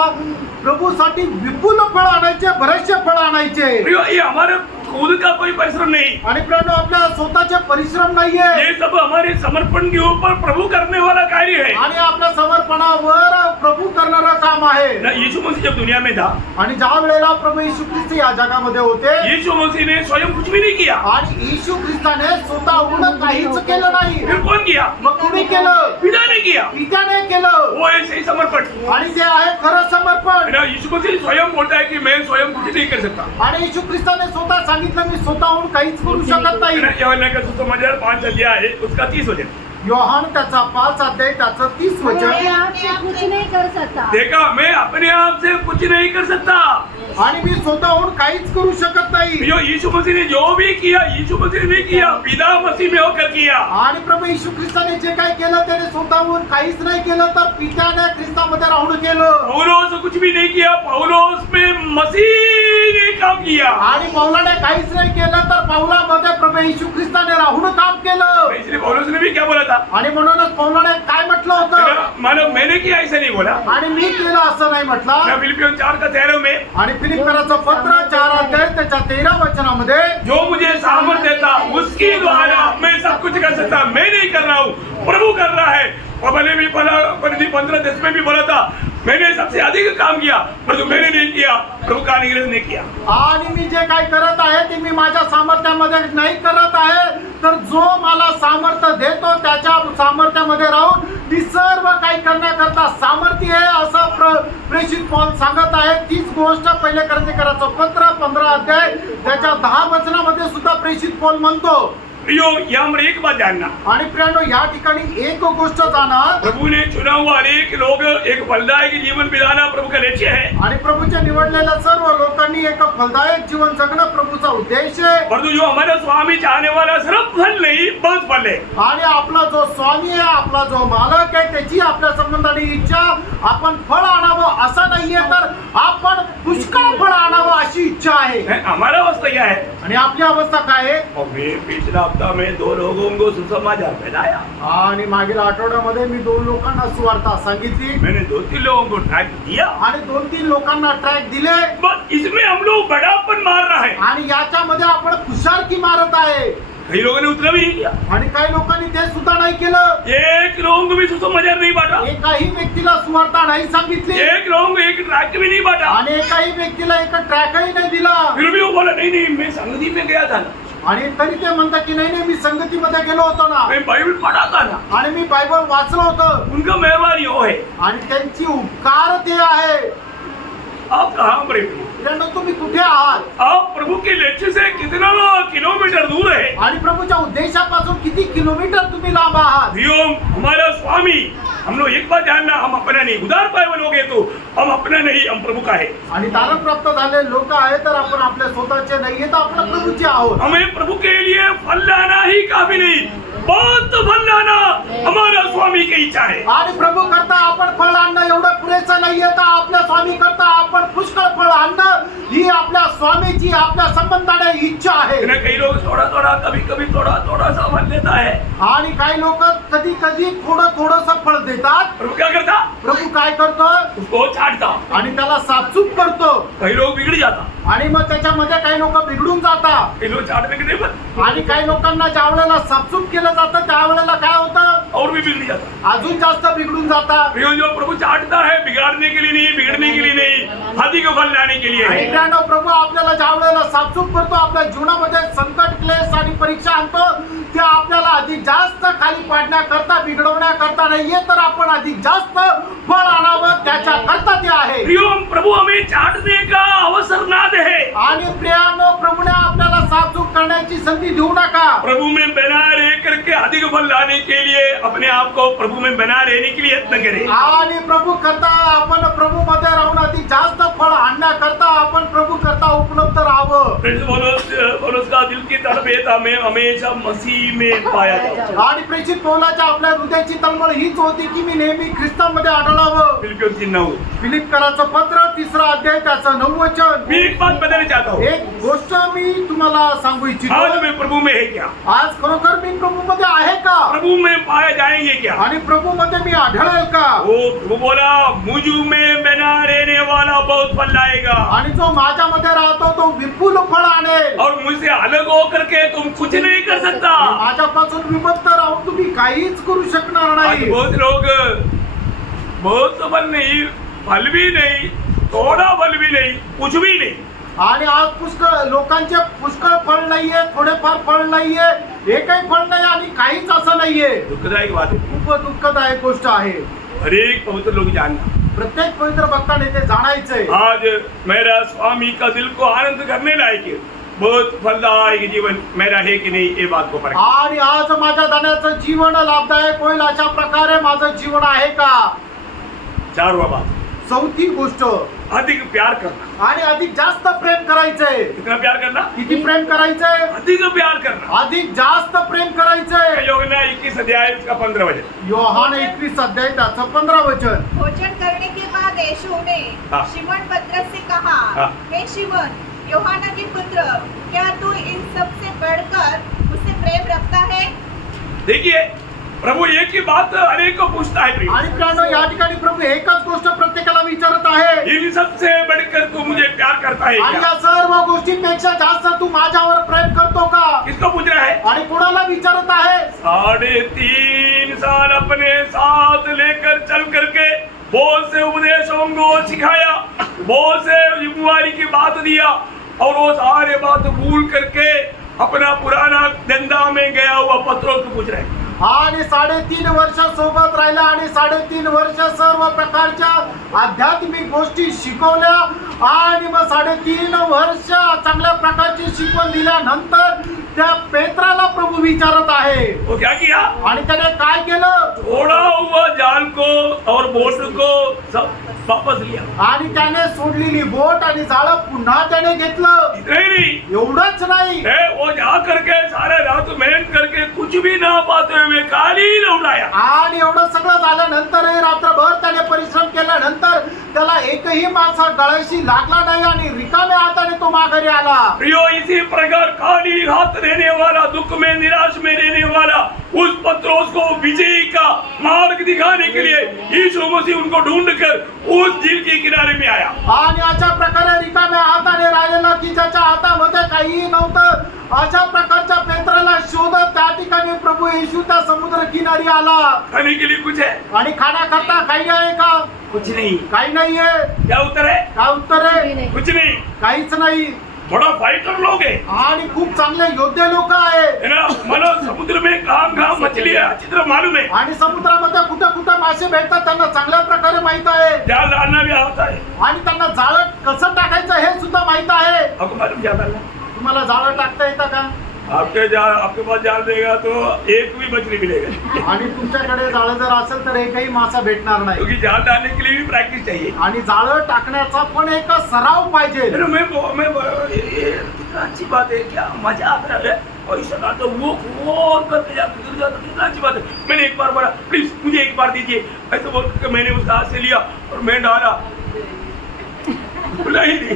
प्रभूसाठी विपुल फळ आणायचे, बरेचसे फळ आणायचे. प्रियो, ये हमारे खुद का कोई परिश्रम नहीं, आणि प्रियानो, आपल्या स्वतःचे परिश्रम नाहीये. ये सब हमारे समर्पण के ऊपर प्रभु करने वाला कार्य है आणि आपल्या समर्पणावर प्रभू करणारं काम आहे. ना। यीशु मसीह जब दुनिया में था, आणि ज्या वेळेला प्रभू येशू ख्रिस्त या जगामध्ये होते, यीशु मसीह ने स्वयं कुछ भी नहीं किया। आणि येशू ख्रिस्ताने स्वतःहून काहीच केलं नाही. फिर कौन किया? मग कुणी केलं? पिता ने किया। पित्याने केलं. वो ऐसे ही समर्पण। आणि ते आहे खरं समर्पण. ना, यीशु मसीह स्वयं बोलता है कि मैं स्वयं कुछ नहीं कर सकता। आणि येशू ख्रिस्ताने स्वतः सांगितलं मी स्वतःहून काहीच करू शकत नाही. यूहन्ना का सुसमाचार 5 अध्याय उसका 30 वचन। योहान त्याचा 5 अध्याय त्याचं 30 मैं वचन. आपसे कुछ नहीं कर सकता। देखा, मैं अपने आप से कुछ नहीं कर सकता। आणि मी स्वतःहून काहीच करू शकत नाही। जो यीशु मसीह ने जो भी किया, यीशु मसीह ने नहीं किया, पिता मसीह में होकर किया। आणि प्रभू येशू ख्रिस्ताने जे काही केलं त्याने स्वतःहून काहीच नाही केलं, तर पित्याने ख्रिस्तामध्ये राहून केलं। पौलोस कुछ भी नहीं किया, पौलोस में मसीह ने काम किया। आणि पौलाने काहीच नाही केलं, तर पौलामध्ये प्रभू येशू ख्रिस्ताने राहून काम केलं। इसलिए पौलोस ने भी क्या बोला था? आणि म्हणूनच पौलाने काय म्हटलं होतं? मानो मैंने किया ऐसा नहीं बोला। आणि मी केलं असं नाही म्हटलं। फिलिपियों 4:13 में, आणि फिलिप्पियराचं पत्र 4 त्याच्या 13 वचनामध्ये, जो मुझे सामर्थ्य देता उसके द्वारा मैं सब कुछ कर सकता। मैं नहीं कर रहा हूँ, प्रभु कर रहा है। और मैंने भी 15:10 में भी बोला था, मैंने सबसे अधिक काम किया, परंतु मैंने नहीं किया, प्रभु का अनुग्रह ने किया। आणि मी जे काही करत आहे ते मी माझ्या सामर्थ्यामध्ये नाही करत आहे, तर जो मला सामर्थ्य देतो त्याच्या सामर्थ्यामध्ये राहून मी सर्व काही करण्याकरता सामर्थ्य आहे, असं प्रेषित पौल सांगत आहे। तीच गोष्ट पहिले करायचं पत्र 15 अध्याय त्याच्या 10 वचनामध्ये सुद्धा प्रेषित पौल म्हणतो। प्रियो, यहाँ पर एक बात जानना, आणि प्रियानो, या ठिकाणी एक गोष्ट जाणं, प्रभु ने चुना हुआ अनेक लोग एक फलदायक जीवन बिताना प्रभु का लक्ष्य है। आणि प्रभूच्या निवडलेल्या सर्व लोकांनी एक फलदायक जीवन जगणं प्रभूचा उद्देश आहे। परंतु जो हमारा स्वामी चाहने वाला सिर्फ फल नहीं, बहुत फल है। आणि आपला जो स्वामी आहे, आपला जो मालक आहे, त्याची आपल्या संबंधाने इच्छा आपण फळ आणावं असं नाहीये, तर आपण पुष्कळ फळ आणावं अशी इच्छा आहे। हमारा अवस्था क्या है? आणि आपली अवस्था काय आहे? और मैं पिछला हफ्ता में 2 लोगों को सुसमाचार फैलाया। आणि मागील आठवड्यामध्ये मी 2 लोकांना सुवार्ता सांगितली मैंने 2-3 लोगों को ट्रैक दिया। आणि 2-3 लोकांना ट्रॅक दिले। बस इसमें हम लोग बड़ापन मार रहे हैं। आणि याच्यामध्ये आपण खुशारकी मारत आहे। कई लोगों ने उतना भी नहीं किया। आणि काही लोकांनी ते सुद्धा नाही केलं। एक लोगों को भी सुसमाचार नहीं बांटा। एकाही व्यक्तीला सुवार्ता नाही सांगितली। एक लोगों को एक ट्रैक भी नहीं बांटा। आणि एकाही व्यक्तीला एक ट्रॅकही नाही दिला। फिर भी वो बोला, नहीं नहीं, मैं संगति में गया था ना, आणि तरी ते म्हणतात की नाही मी संगतीमध्ये गेलो होतो ना, मैं बाइबल पढ़ा था ना। आणि मी बायबल वाचलं होतं। उनका मेहरबानी वो है। आणि त्यांची उपकार ते आहे। आप कहाँ पर हैं? प्रियांनो, तुम्ही कुठे आहात? आप प्रभु के लक्ष्य से कितना किलोमीटर दूर है? आणि प्रभूच्या उद्देशापासून किती किलोमीटर तुम्ही लांब आहात? प्रियो, हमारा स्वामी, हम लोग एक बात जानना, हम अपना नहीं, उदार पाए लोग हैं तो हम अपना नहीं, हम प्रभु का है। आणि तारण प्राप्त झाले लोक आहेत, तर आपण आपल्या स्वतःचे नाहीये, तर आपण प्रभूचे आहोत। हमें प्रभु के लिए फल लाना ही काफी नहीं, बहुत फल लाना हमारा स्वामी की इच्छा है। आणि प्रभू करता आपण फळ आणणं एवढं पुरेसं नाहीये, तर आपल्या स्वामी करता आपण पुष्कळ फळ आणणं ही आपल्या स्वामीची आपल्या संबंधाने इच्छा आहे। कई लोग थोड़ा थोड़ा, कभी कभी थोड़ा थोड़ा सा फल देता है। आणि काही लोक कधी कधी थोडंसं फळ देतात। प्रभु क्या करता? प्रभू काय करतो? उसको छाटता। आणि त्याला साफसूफ करतो। कई लोग बिगड़ जाता। आणि मग त्याच्यामध्ये काही लोक बिघडून जातात। कई लोग छाटने के नहीं बन, आणि काही लोकांना ज्या वेळेला साफसूफ केलं जातं त्यावेळेला काय होतं? और भी बिगड़ जाता। अजून जास्त बिघडून जातात। प्रियो, जो प्रभु चाटता है बिगाड़ने के लिए नहीं, बिगड़ने के लिए नहीं, अधिक फल लाने के लिए आणि है। मित्रांनो, प्रभू आपल्याला ज्या वेळेला साफसूफ करतो, आपल्या जीवनामध्ये संकट, क्लेश आणि परीक्षा आणतो, ते आपल्याला अधिक जास्त खाली पाडण्याकरता, बिघडवण्याकरता नाहीये, तर आपण अधिक जास्त फळ आणावं त्याच्याकरता ते आहे। प्रियो, प्रभु हमें चाटने का अवसर ना दे। आणि प्रियानो, प्रभूने आपल्याला साफसूफ करण्याची संधी देऊ नका। प्रभु में बना रह करके अधिक फल लाने के लिए अपने आप को प्रभु में बना रहने के लिए यत्न करें। आणि प्रभू करता आपण प्रभू मध्ये राहून अधिक जास्त फळ आणण्याकरता आपण प्रभू करता उपलब्ध राहावं। पौलुस का दिल की तड़प ये था, मैं हमेशा मसीह में पाया जाऊं। आणि प्रेषित पौलाच्या आपल्या हृदयाची तळमळ हीच होती की मी नेहमी ख्रिस्तामध्ये आढळावं। फिलिपियों 3:9। फिलिप्पियराचं पत्र 3 अध्याय त्याचं 9 वचन। मैं एक बात बताना चाहता हूँ, एक गोष्ट मी तुम्हाला सांगू इच्छितो। आज मैं प्रभु में है क्या? आज खरोखर मी प्रभू मध्ये आहे का? प्रभु में पाया जाएंगे क्या? आणि प्रभू मध्ये मी आढळेल का? वो बोला, मुझ में बना रहने वाला बहुत फल लाएगा, आणि जो माझ्यामध्ये राहतो तो विपुल फळ आणेल। और मुझसे अलग होकर के तुम कुछ नहीं कर सकता। माझ्यापासून विभक्त राहून तुम्ही काहीच करू शकणार आज नाही। बहुत लोग बहुत फल नहीं, फल भी नहीं, थोड़ा फल भी नहीं, कुछ भी नहीं। आणि आज पुष्कळ लोकांचे पुष्कळ फळ नाहीये, थोडेफार फळ नाहीये, एकही फळ नाही आणि काहीच असं नाहीये। दुःखदायक बात है। खूप दुःखदायक गोष्ट आहे। हर एक पवित्र लोग जानना, प्रत्येक पवित्र भक्ताने ते जाणायचंय। आज मेरा स्वामी का दिल को आनंद करने लायक है, बहुत फलदायक जीवन मेरा है कि नहीं, ये बात को परखें। आणि आज माझ्या धन्याचं जीवन लाभदायक होईल अशा प्रकारे माझं जीवन आहे का? 4वा बात, चौथी गोष्ट अधिक प्यार करना। आणि अधिक जास्त प्रेम करायचंय. कितना प्यार करना? किती प्रेम करायचंय? अधिक प्यार करना। अधिक जास्त प्रेम करायचंय. यूहन्ना 21 अध्याय उसका 15 वचन। योहान 21 अध्याय त्याचं 15 वचन. भोजन करने के बाद यीशु ने हाँ। शिमोन पतरस से कहा, हाँ। हे शिमोन, यूहन्ना के पुत्र, क्या तू इन सब से बढ़कर मुझसे प्रेम रखता है? देखिए प्रभु एक ही बात अनेक को पूछता है प्रिय। आणि प्रियानो, या ठिकाणी प्रभू एकच गोष्ट प्रत्येकाला विचारत आहे. इन सबसे बढ़कर तू मुझे प्यार करता है आणि क्या? या सर्व गोष्टींपेक्षा जास्त तू माझ्यावर प्रेम करतो का? किसको पूछ रहा है? आणि कुणाला विचारत आहे? 3.5 साल अपने साथ लेकर चल करके बहुत से उपदेशों को सिखाया, बहुत से जिम्मेवारी की बात दिया, और वो सारे बात भूल करके अपना पुराना धंधा में गया हुआ पत्रों को पूछ रहे हैं। आणि 3.5 वर्ष सोबत राहिला आणि 3.5 वर्ष सर्व प्रकारच्या आध्यात्मिक गोष्टी शिकवल्या आणि मग 3.5 वर्ष चांगल्या प्रकारची शिकवण दिल्यानंतर त्या पेत्राला प्रभू विचारत आहे. वो क्या किया? आणि त्याने काय केलं? छोड़ा हुआ जाल को और बोट को सब वापस लिया। आणि त्याने सोडलेली बोट आणि जाळं पुन्हा त्याने घेतलं. नहीं, एवढंच नाही, वो जा करके सारे रात मेहनत करके कुछ भी ना पाते हुए खाली लौट आया। आणि एवढं सगळं झाल्यानंतरही रात्रभर त्याने परिश्रम केल्यानंतर त्याला एकही मासा गळ्याशी लागला नाही आणि रिकाम्या हाताने तो माघारी आला. प्रियो, इसी प्रकार खाली हाथ रहने वाला, दुख में निराश में रहने वाला उस पत्रोस को विजयी का मार्ग दिखाने के लिए यीशु मसीह उनको ढूंढ कर उस झील के किनारे में आया। आणि अशा प्रकारे रिकाम्या हाताने राहिलेला की ज्याच्या हातामध्ये काहीही नव्हतं, अशा प्रकारच्या पेत्राला शोधत त्या ठिकाणी प्रभू येशू त्या समुद्र किनारी आला. खाने के लिए कुछ है? आणि खाण्याकरता काही आहे का? कुछ नहीं। काही नाहीये. क्या उत्तर है? काय उत्तर आहे? कुछ नहीं। काहीच नाही. बड़ा फाइटर लोग है आणि खूप चांगले योद्धे लोक आहेत. ना, मला समुद्र में कहाँ मछली है अच्छी तरह मालूम है। आणि समुद्रामध्ये कुठे कुठे मासे भेटतात त्यांना चांगल्या प्रकारे माहित आहे. जाल डालना भी आता है। आणि त्यांना जाळं कसं टाकायचं हे सुद्धा माहित आहे. आपको मालूम जाल डालना? तुम्हाला जाळं टाकता येतं का? आपके पास जाल देगा तो एक भी मछली मिलेगा, आणि तुमच्याकडे जाळं जर असेल तर एकही मासा भेटणार नाही. क्योंकि जाल डालने के लिए भी प्रैक्टिस चाहिए। आणि जाळं टाकण्याचा पण एक सराव पाहिजे. मैं ये कितना अच्छी बात है, क्या मजा आता है ऐसा ना, तो वो और करते जाते गिर जाता, कितना अच्छी बात है। मैंने एक बार बोला प्लीज मुझे एक बार दीजिए, ऐसे बोल के मैंने उसका हाथ से लिया और मैं डाला, नहीं।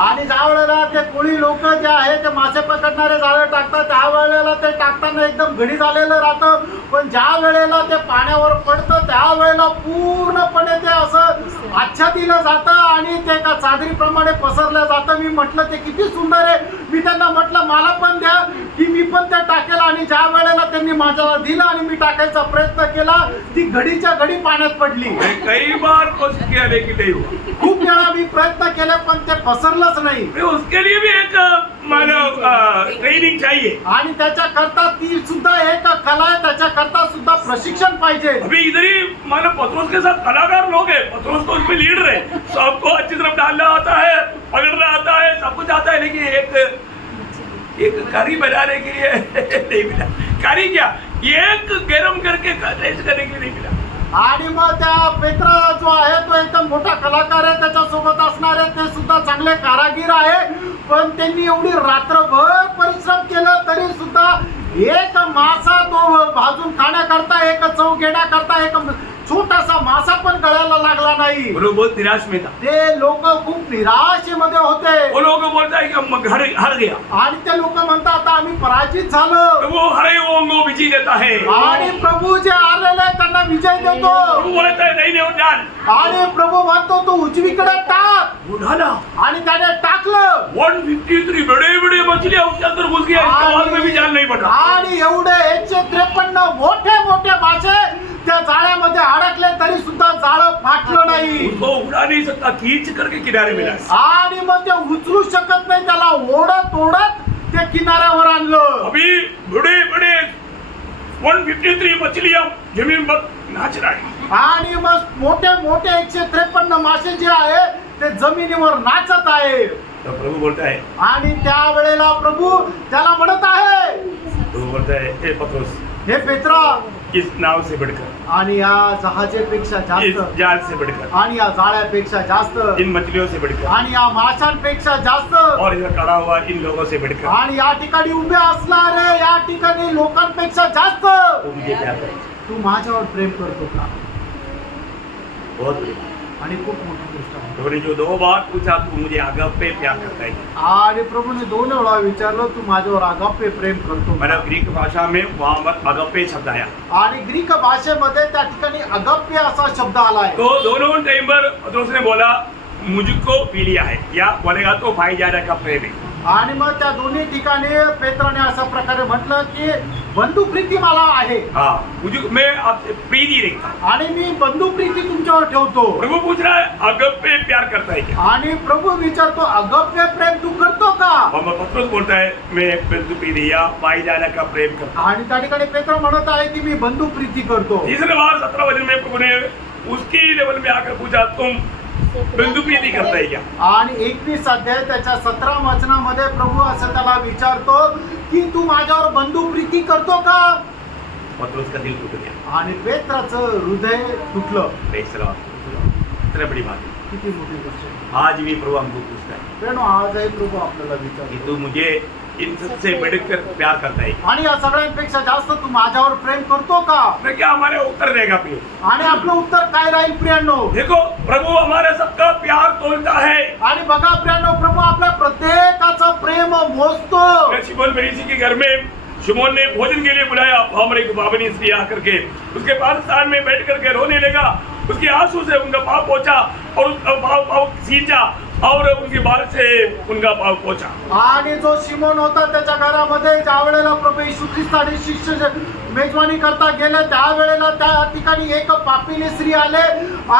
आणि ज्या वेळेला ते कोळी लोक जे आहे ते मासे पकडणारे जाळं टाकतात त्या वेळेला ते टाकताना एकदम घडी झालेलं राहतं, पण ज्या वेळेला ते पाण्यावर पडतं त्या वेळेला पूर्णपणे ते असं आच्छादिलं जातं आणि ते एका चादरीप्रमाणे पसरलं जातं. मी म्हटलं ते किती सुंदर आहे. मी त्यांना म्हटलं मला पण द्या की मी पण ते टाकेल. आणि ज्या वेळेला त्यांनी माझ्याला दिलं आणि मी टाकायचा प्रयत्न केला, ती घडीच्या घडी पाण्यात पडली. मैं कई बार कोशिश किया लेकिन नहीं हुआ। खूप वेळा मी प्रयत्न केले पण ते पसरलंच नाही. मैं उसके लिए भी एक मानव ट्रेनिंग चाहिए। आणि त्याच्या करता ती सुद्धा एक कला आहे, त्याच्या करता सुद्धा प्रशिक्षण पाहिजे. अभी इधर ही मानो पत्रोस के साथ कलाकार लोग हैं, पत्रोस तो उसमें लीडर है, सबको अच्छी तरफ डालना आता है, पकड़ना आता है, सब कुछ आता है, लेकिन एक करी बनाने के लिए नहीं मिला। करी क्या, एक गरम करके टेस्ट करने के लिए नहीं मिला। आणि मग त्या पेत्रा जो आहे तो एकदम मोठा कलाकार आहे, त्याच्या सोबत असणारे ते सुद्धा चांगले कारागीर आहे, पण त्यांनी एवढी रात्रभर परिश्रम केलं तरी सुद्धा एक मासा तो भाजून खाण्याकरता, एक चव घेण्याकरता एक छोटासा मासा पण गळायला लागला नाही. वो लोग बहुत निराश में था। ते लोक खूप निराशेमध्ये होते. वो लोग बोलता है कि हम हार गया, आणि ते लोक म्हणतात आता आम्ही पराजित झालो. वो हरे हुओं को विजय देता है। आणि प्रभू जे आलेले आहेत त्यांना विजय देतो. वो बोलता है नहीं नहीं डाल, आणि प्रभू म्हणतो तू उजवीकडे टाक. वो डाला। आणि त्याने टाकलं. 153 बड़े बड़े मछलियां उसके अंदर घुस गया, इसके बाद में भी जाल नहीं पड़ा। आणि एवढे 153 मोठे मोठे मासे त्या जाळ्यामध्ये अडकले तरी सुद्धा जाळं फाटलं नाही. उसको उड़ा नहीं सकता, खींच करके किनारे मिला। आणि मग ते उचलू शकत नाही, त्याला ओढत ओढत ते किनाऱ्यावर आणलं. अभी बड़े बड़े 153 मछलियां जमीन पर नाच रहा है। आणि मग मोठे मोठे 153 मासे जे आहे ते जमिनीवर नाचत आहे. तो प्रभु बोलता है, आणि त्या वेळेला प्रभू त्याला म्हणत आहे, प्रभु बोलता है, ए पत्रोस, हे पेत्रा, इस नाव से बढ़कर आणि या जहाजेपेक्षा इस जास्त जाल से बढ़कर, आणि या जाळ्यापेक्षा जास्त इन मछलियों से बढ़कर, आणि या माशांपेक्षा जास्त और इधर खड़ा हुआ इन लोगों से बढ़कर, आणि या ठिकाणी उभे असणारे या ठिकाणी लोकांपेक्षा जास्त वो मुझे प्यार करता है. तू माझ्यावर प्रेम करतो का? बहुत प्रेम. आणि खूप मोठी गोष्ट आहे. तो ने जो 2 बार पूछा, तू मुझे अगापे प्यार करता है. आणि प्रभूने 2 वेळा विचारलं तू माझ्यावर अगापे प्रेम करतो का? मतलब ग्रीक भाषा में वहां पर अगापे शब्द आया. आणि ग्रीक भाषेमध्ये त्या ठिकाणी अगाप्य असा शब्द आलाय. तो दोनों टाइम पर पतरस ने बोला मुझको पी लिया है, या बोलेगा तो भाईचारे का प्रेम है. आणि मग त्या दोन्ही ठिकाणी पेत्राने अशा प्रकारे म्हटलं की बंधू प्रीती मला आहे हाँ, मुझे मैं आपसे प्रीति रखता. आणि मी बंधू प्रीती तुमच्यावर ठेवतो. प्रभु पूछ रहा है अगप्पे प्यार करता है क्या? आणि प्रभू विचारतो अगप्य प्रेम तू करतो का? और पतरस बोलता है मैं बंधु प्रीति या भाईचारे का प्रेम करता. आणि त्या ठिकाणी पेत्र म्हणत आहे की मी बंधू प्रीती करतो. तीसरे बार 17 वचन में प्रभु ने उसकी लेवल में आकर पूछा तुम बंधु प्रीति करता है क्या? आणि 21 अध्याय त्याच्या 17 वचनामध्ये प्रभू असं त्याला विचारतो की तू माझ्यावर बंधू प्रीती करतो का? पतरस का दिल टूट गया. आणि पेत्राचं हृदय तुटलं. Praise the Lord. इतना बड़ी बात है. किती मोठी गोष्ट आहे. आज भी प्रभु हमको पूछता है प्रेरणो आजही प्रभू आपल्याला कि विचारतो तू मुझे इन सबसे बढ़कर प्यार करता है. आणि या सगळ्यांपेक्षा जास्त तू माझ्यावर प्रेम करतो का? मैं क्या हमारे उत्तर देगा प्रिय? आणि आपलं उत्तर काय राहील प्रियांनो? देखो प्रभु हमारे सबका प्यार तोलता है. आणि बघा प्रियांनो प्रभू आपल्या प्रत्येकाचं प्रेम मोजतो. मैं शिमोन फरीसी के घर में शिमोन ने भोजन के लिए बुलाया. हमारे एक बाबनी स्त्री आकर के उसके पास स्थान में बैठ करके रोने लगा. उसके आंसू से उनका पाँव पोंछा और उसका पाँव सींचा और उनके बाल से उनका पाँव पोंछा. आणि जो शिमोन होता त्याच्या घरामध्ये ज्या वेळेला प्रभू येशू ख्रिस्ताने शिष्य मेजवानी करता गेले त्यावेळेला त्या ठिकाणी एक पापीली स्त्री आले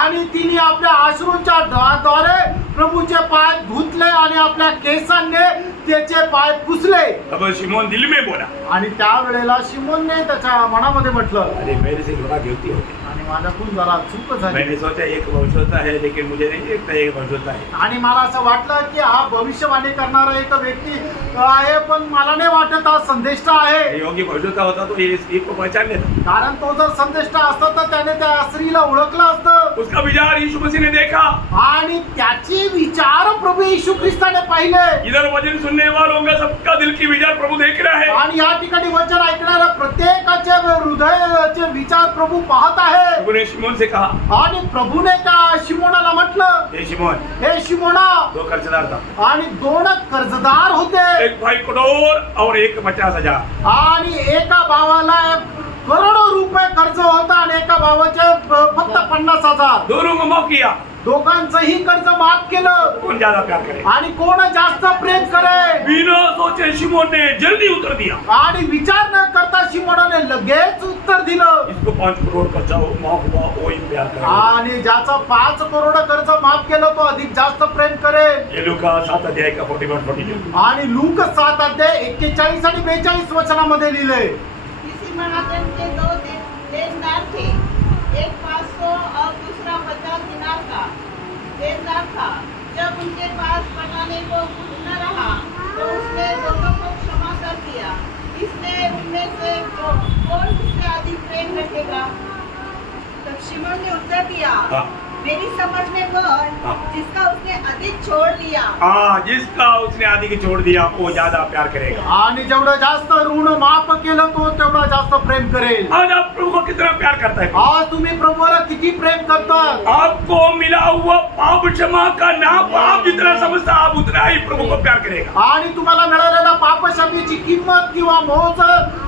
आणि तिने आपल्या अश्रूंच्या द्वारे प्रभूचे पाय धुतले आणि आपल्या केसांनी त्याचे पाय पुसले. अब शिमोन दिल में बोला आणि त्यावेळेला शिमोनने त्याच्या मनामध्ये म्हटलं अरे मेरे से बड़ा गलती हो गई. आणि माझ्याकडून जरा चूक झाली. मैंने सोचा एक भविष्य होता है लेकिन मुझे नहीं देखता एक भविष्य होता है. आणि मला असं वाटलं की हा भविष्यवाणी करणारा एक व्यक्ती आहे पण मला नाही वाटत हा संदेष्ट आहे. योगी भविष्य होता तो ये स्त्री को पहचान लेता. कारण तो जर संदेष्ट असता तर त्याने त्या स्त्रीला ओळखलं असतं. उसका विचार यीशु मसीह ने देखा. आणि त्याचे विचार प्रभू येशू ख्रिस्ताने पाहिले. इधर वचन सुनने वालों का सबका दिल की विचार प्रभु देख रहा है. आणि या ठिकाणी वचन ऐकणाऱ्या प्रत्येकाचे हृदयाचे विचार प्रभू पाहत आहे. प्रभु ने शिमोन से कहा आणि प्रभूने त्या शिमोनाला म्हटलं हे शिमोन हे शिमोना. 2 कर्जदार था. आणि 2 कर्जदार होते. एक भाई करोड़ और एक 50,000. आणि एका भावाला करोडो रुपये कर्ज होता आणि एका भावाचे फक्त 50,000. दोनों को माफ किया. दोघांचंही कर्ज माफ केलं. कौन ज्यादा प्यार करे? आणि कोण जास्त प्रेम करे? बिना सोचे शिमोन ने जल्दी उत्तर दिया. आणि विचार न करता शिमोनाने लगेच उत्तर दिलं. इसको 5 करोड़ कर्जा माफ हुआ वही प्यार करे. आणि ज्याचा 5 करोड कर्ज माफ केलं तो अधिक जास्त प्रेम करेल. ये लूका 7 अध्याय का 41-42. आणि लूक 7 अध्याय 41 आणि 42 वचनामध्ये लिहिले. किसी महाजन के 2 देनदार थे, एक 500 और दूसरा 50 दिनार का देनदार था. जब उनके पास पटाने को कुछ न रहा तो उसने दोनों को क्षमा कर दिया. इसलिए उनमें से कौन उससे अधिक प्रेम रखेगा? तब शिमोन ने उत्तर दिया हाँ. मेरी समझ में वह हाँ. जिसका उसने अधिक छोड़ दिया. हाँ, जिसका उसने आदि छोड़ दिया वो ज्यादा प्यार करेगा. आणि जेवढं जास्त ऋण माफ केलं तो तेवढा जास्त प्रेम करेल. आज आप प्रभु को कितना प्यार करता है? आज तुम्ही प्रभूला किती प्रेम करतात? आपको मिला हुआ पाप क्षमा का नाप आप जितना समझता आप उतना ही प्रभु को प्यार करेगा. आणि तुम्हाला मिळालेल्या पापक्षमेची किंमत किंवा मोज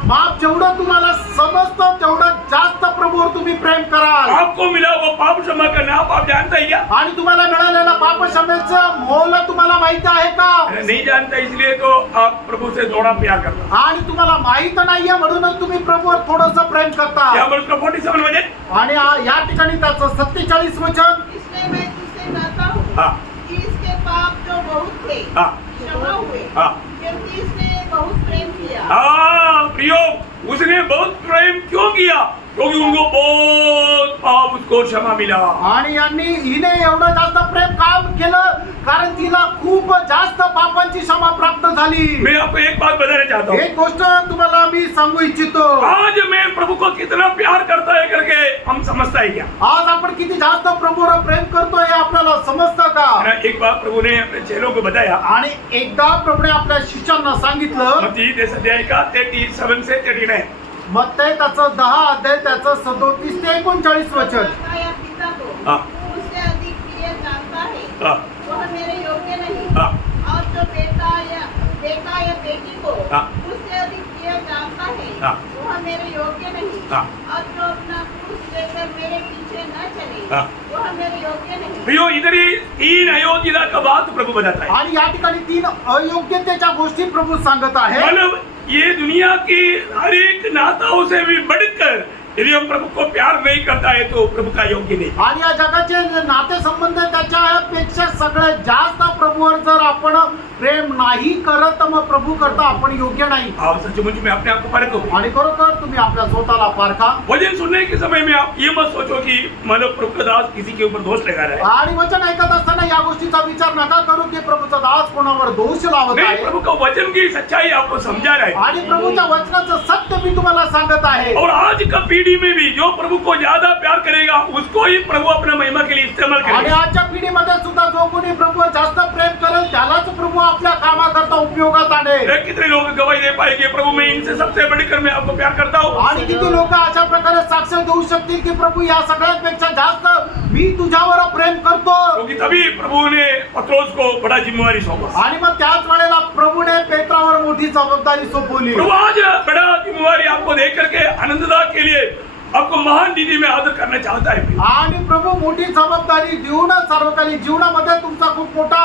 माप जेवढं तुम्हाला समजतं तेवढं जास्त प्रभूवर तुम्ही प्रेम कराल. आपको मिला हुआ पाप क्षमा का नाप आप जानता है क्या? आणि तुम्हाला मिळालेल्या पापक्षमेचं मोल तुम्हाला माहित आहे का? नहीं जानता इसलिए तो आप प्रभु से थोड़ा प्यार करता. आणि तुम्हाला माहित नाहीये म्हणूनच तुम्ही प्रभूवर थोडंसं प्रेम करता. यावर उसका 47 मध्ये आणि या ठिकाणी त्याचं 47 वचन. इसलिए मैं तुझसे कहता हूँ हाँ. कि इसके पाप जो बहुत थे हाँ. क्षमा हुए, हाँ. क्योंकि इसने बहुत प्रेम किया. हाँ प्रियो, उसने बहुत प्रेम क्यों किया? क्योंकि उनको बहुत पाप उसको क्षमा मिला। आणि हिने एवढं जास्त प्रेम काम केलं कारण तिला खूप जास्त पापांची क्षमा प्राप्त झाली. मैं आपको एक बात बताना चाहता हूँ, एक गोष्ट तुम्हाला मी सांगू इच्छितो. आज मैं प्रभु को कितना प्यार करता है करके हम समझता है क्या? आज आपण किती जास्त प्रभूवर प्रेम करतोय हे आपल्याला समजतं का? एक बार प्रभु ने अपने चेलों को बताया, आणि एकदा प्रभूने आपल्या शिष्यांना सांगितलं, मत्ती 10 अध्याय का 37 से 39, मत्तई त्याचं 10 अध्याय त्याचं 37 ते 39 वचन. पिता या पिता को हाँ। उससे अधिक प्रिय जानता है हाँ। वह मेरे योग्य नहीं। हाँ। और जो बेटा या बेटी को हाँ। उससे अधिक प्रिय जानता है हाँ। वह मेरे योग्य नहीं। हाँ। और जो अपना क्रूस लेकर मेरे पीछे न चले हाँ। वह मेरे योग्य नहीं। प्रियो, इधर ही 3 अयोग्यता का बात प्रभु बताता है। आणि या ठिकाणी 3 अयोग्यतेच्या गोष्टी प्रभू सांगत आहे. मतलब ये दुनिया की हर एक नाताओं से भी बढ़कर यदि हम प्रभु को प्यार नहीं करता है तो प्रभु का योग्य नहीं। आणि या जगाचे नाते संबंध त्याच्यापेक्षा सगळ्यात जास्त प्रभूवर जर आपण प्रेम नाही करत तर मग प्रभू करता आपण योग्य नाही. आप सचमुच में अपने आप को परखो। आणि खरोखर तुम्ही आपल्या स्वतःला पारखा. वचन सुनने के समय में आप ये मत सोचो कि मतलब प्रभु का दास किसी के ऊपर दोष लगा रहा है। आणि वचन ऐकत असताना या गोष्टीचा विचार नका करू की प्रभूचा दास कोणावर दोष लावत नहीं, आहे. प्रभु का वचन की सच्चाई आपको समझा रहा है। आणि प्रभूच्या वचनाचं सत्य मी तुम्हाला सांगत आहे. और आज का पीढ़ी में भी जो प्रभु को ज्यादा प्यार करेगा उसको ही प्रभु अपना महिमा के लिए इस्तेमाल आणि करेगा। आजच्या पिढीमध्ये सुद्धा जो कोणी प्रभू जास्त प्रेम करेल त्यालाच प्रभू आपल्या कामाकरता उपयोगात आणेल. कितने लोग गवाही दे पाएंगे, प्रभु मैं इनसे सबसे बढ़कर मैं आपको प्यार करता हूँ। आणि किती लोक अशा प्रकारे साक्ष देऊ शकतील की प्रभू या सगळ्यांपेक्षा जास्त मी तुझ्यावर प्रेम करतो. क्योंकि तभी प्रभु ने पत्रोस को बड़ा जिम्मेवारी सौंपा। आणि मग त्याच वेळेला प्रभूने पेत्रावर मोठी जबाबदारी सोपवली. प्रभु आज बड़ा जिम्मेवारी आपको दे करके आनंददा के लिए आपको महान दीदी में आदर करना चाहता है। आणि प्रभू मोठी जबाबदारी देऊन सार्वकालिक जीवनामध्ये तुमचा खूप मोठा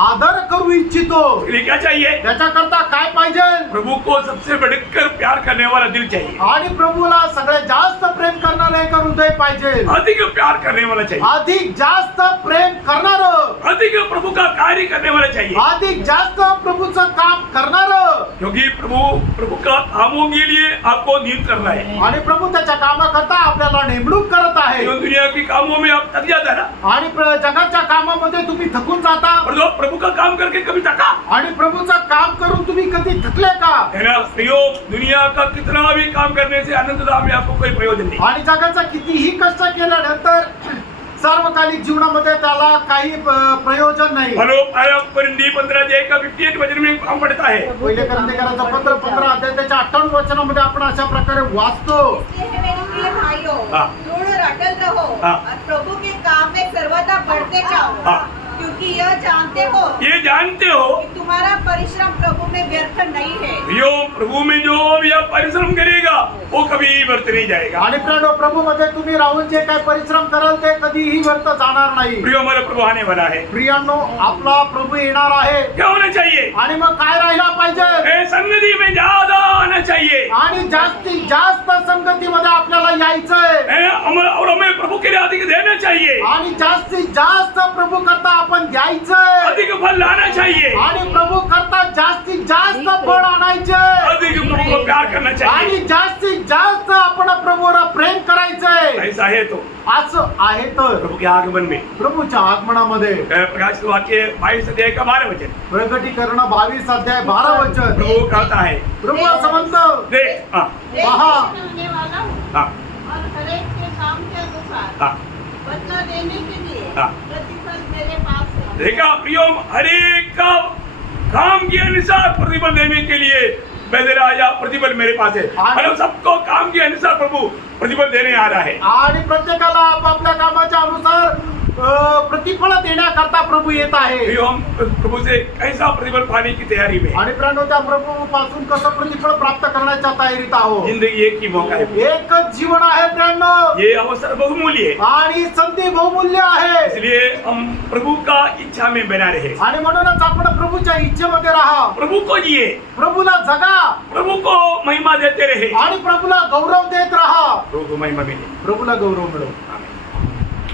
आदर करू इच्छितो. इसके लिए क्या चाहिए? त्याच्याकरता काय पाहिजे? प्रभु को सबसे बढ़कर प्यार करने वाला दिल चाहिए। आणि प्रभूला सगळ्यात जास्त प्रेम करणारे एक हृदय पाहिजे. अधिक प्यार करने वाला चाहिए। अधिक जास्त प्रेम करणार. अधिक प्रभु का कार्य करने वाला चाहिए। अधिक जास्त प्रभूचं काम करणार. क्योंकि प्रभु का कामों के लिए आपको नियुक्त करना है। आणि प्रभू त्याच्या कामाकरता आपल्याला नेमणूक करत आहे. जो दुनिया की कामों में आप थक जाता है ना, आणि जगाच्या कामामध्ये तुम्ही थकून जाता. और जो प्रभु का काम करके कभी थका आणि प्रभूचं काम करून तुम्ही कधी थकले का? है ना? प्रयोग दुनिया का कितना भी काम करने से आनंददा में आपको कोई प्रयोजन नहीं। आणि जगाचा कितीही कष्ट केल्यानंतर सार्वकालिक जीवनामध्ये त्याला काही प्रयोजन नाही. हेलो आया परिंदी 15 अध्याय का 58 वचन में काम पढ़ता है। पहिले करंथीकरांचं पत्र 15 अध्याय त्याच्या 58 वचनामध्ये आपण अशा प्रकारे वाचतो. इसलिए हे मेरे प्रिय भाइयों, हाँ। दृढ़ और अटल रहो हाँ। और प्रभु के काम में सर्वदा बढ़ते जाओ, हाँ। क्योंकि यह जानते हो ये जानते हो कि तुम्हारा परिश्रम प्रभु में व्यर्थ नहीं है। यो प्रभु में जो भी आप परिश्रम करेगा वो कभी व्यर्थ नहीं जाएगा। आणि प्रभूमध्ये तुम्ही राहून जे काय परिश्रम कराल ते कधीही व्यर्थ जाणार नाही. प्रियो हमारा प्रभु आने वाला है। प्रियांनो, आपला प्रभु येणार आहे. क्या होना चाहिए? आणि मग काय राहिला पाहिजे? ए, संगति में ज्यादा आना चाहिए। आणि जास्तीत जास्त संगतीमध्ये आपल्याला यायचंय. और हमें प्रभु के लिए अधिक देना चाहिए। आणि जास्तीत जास्त प्रभू करता आपण द्यायचंय. अधिक फल लाना चाहिए। आणि प्रभू करता जास्तीत जास्त फळ आणायचे. अधिक प्रभु को प्यार करना आणि चाहिए। जास्तीत जास्त आपण प्रभूवर प्रेम करायचंय. ऐसा है तो असं आहे तर प्रभु के आगमन में प्रभूच्या आगमनामध्ये प्रकाश वाक्य 22 अध्याय का 12 वचन प्रगटीकरण 22 अध्याय 12 वचन. प्रभु कहता है, प्रभू असं म्हणतो, देख हाँ देश हाँ। में होने वाला हूँ हाँ और हरेक के काम के अनुसार हाँ बदला देने के लिए हाँ। प्रतिफल मेरे पास है। देखा प्रियो, हरेक का काम के अनुसार प्रतिफल देने के लिए मेरे राजा प्रतिफल मेरे पास है। मतलब सबको काम के अनुसार प्रभु प्रतिफल देने आ रहा है। आणि प्रत्येकाला आपापल्या कामाच्या अनुसार प्रतिफल देण्याकरता प्रभू येत आहे. प्रियो, हम प्रभु से कैसा प्रतिफल पाने की तैयारी में? आणि प्राणो, त्या प्रभू पासून कसं प्रतिफल प्राप्त करण्याच्या तयारीत आहोत. जिंदगी एक ही मौका है। एकच जीवन आहे प्राणो. ये अवसर बहुमूल्य है, आणि संधी बहुमूल्य आहे. इसलिए हम प्रभु का इच्छा में बना रहे। आणि म्हणूनच आपण प्रभूच्या इच्छेमध्ये राहा. प्रभु को जिए, प्रभूला जगा प्रभु को महिमा देते रहे। आणि प्रभूला गौरव देत राहा. प्रभु को महिमा मिले। प्रभूला गौरव मिळो.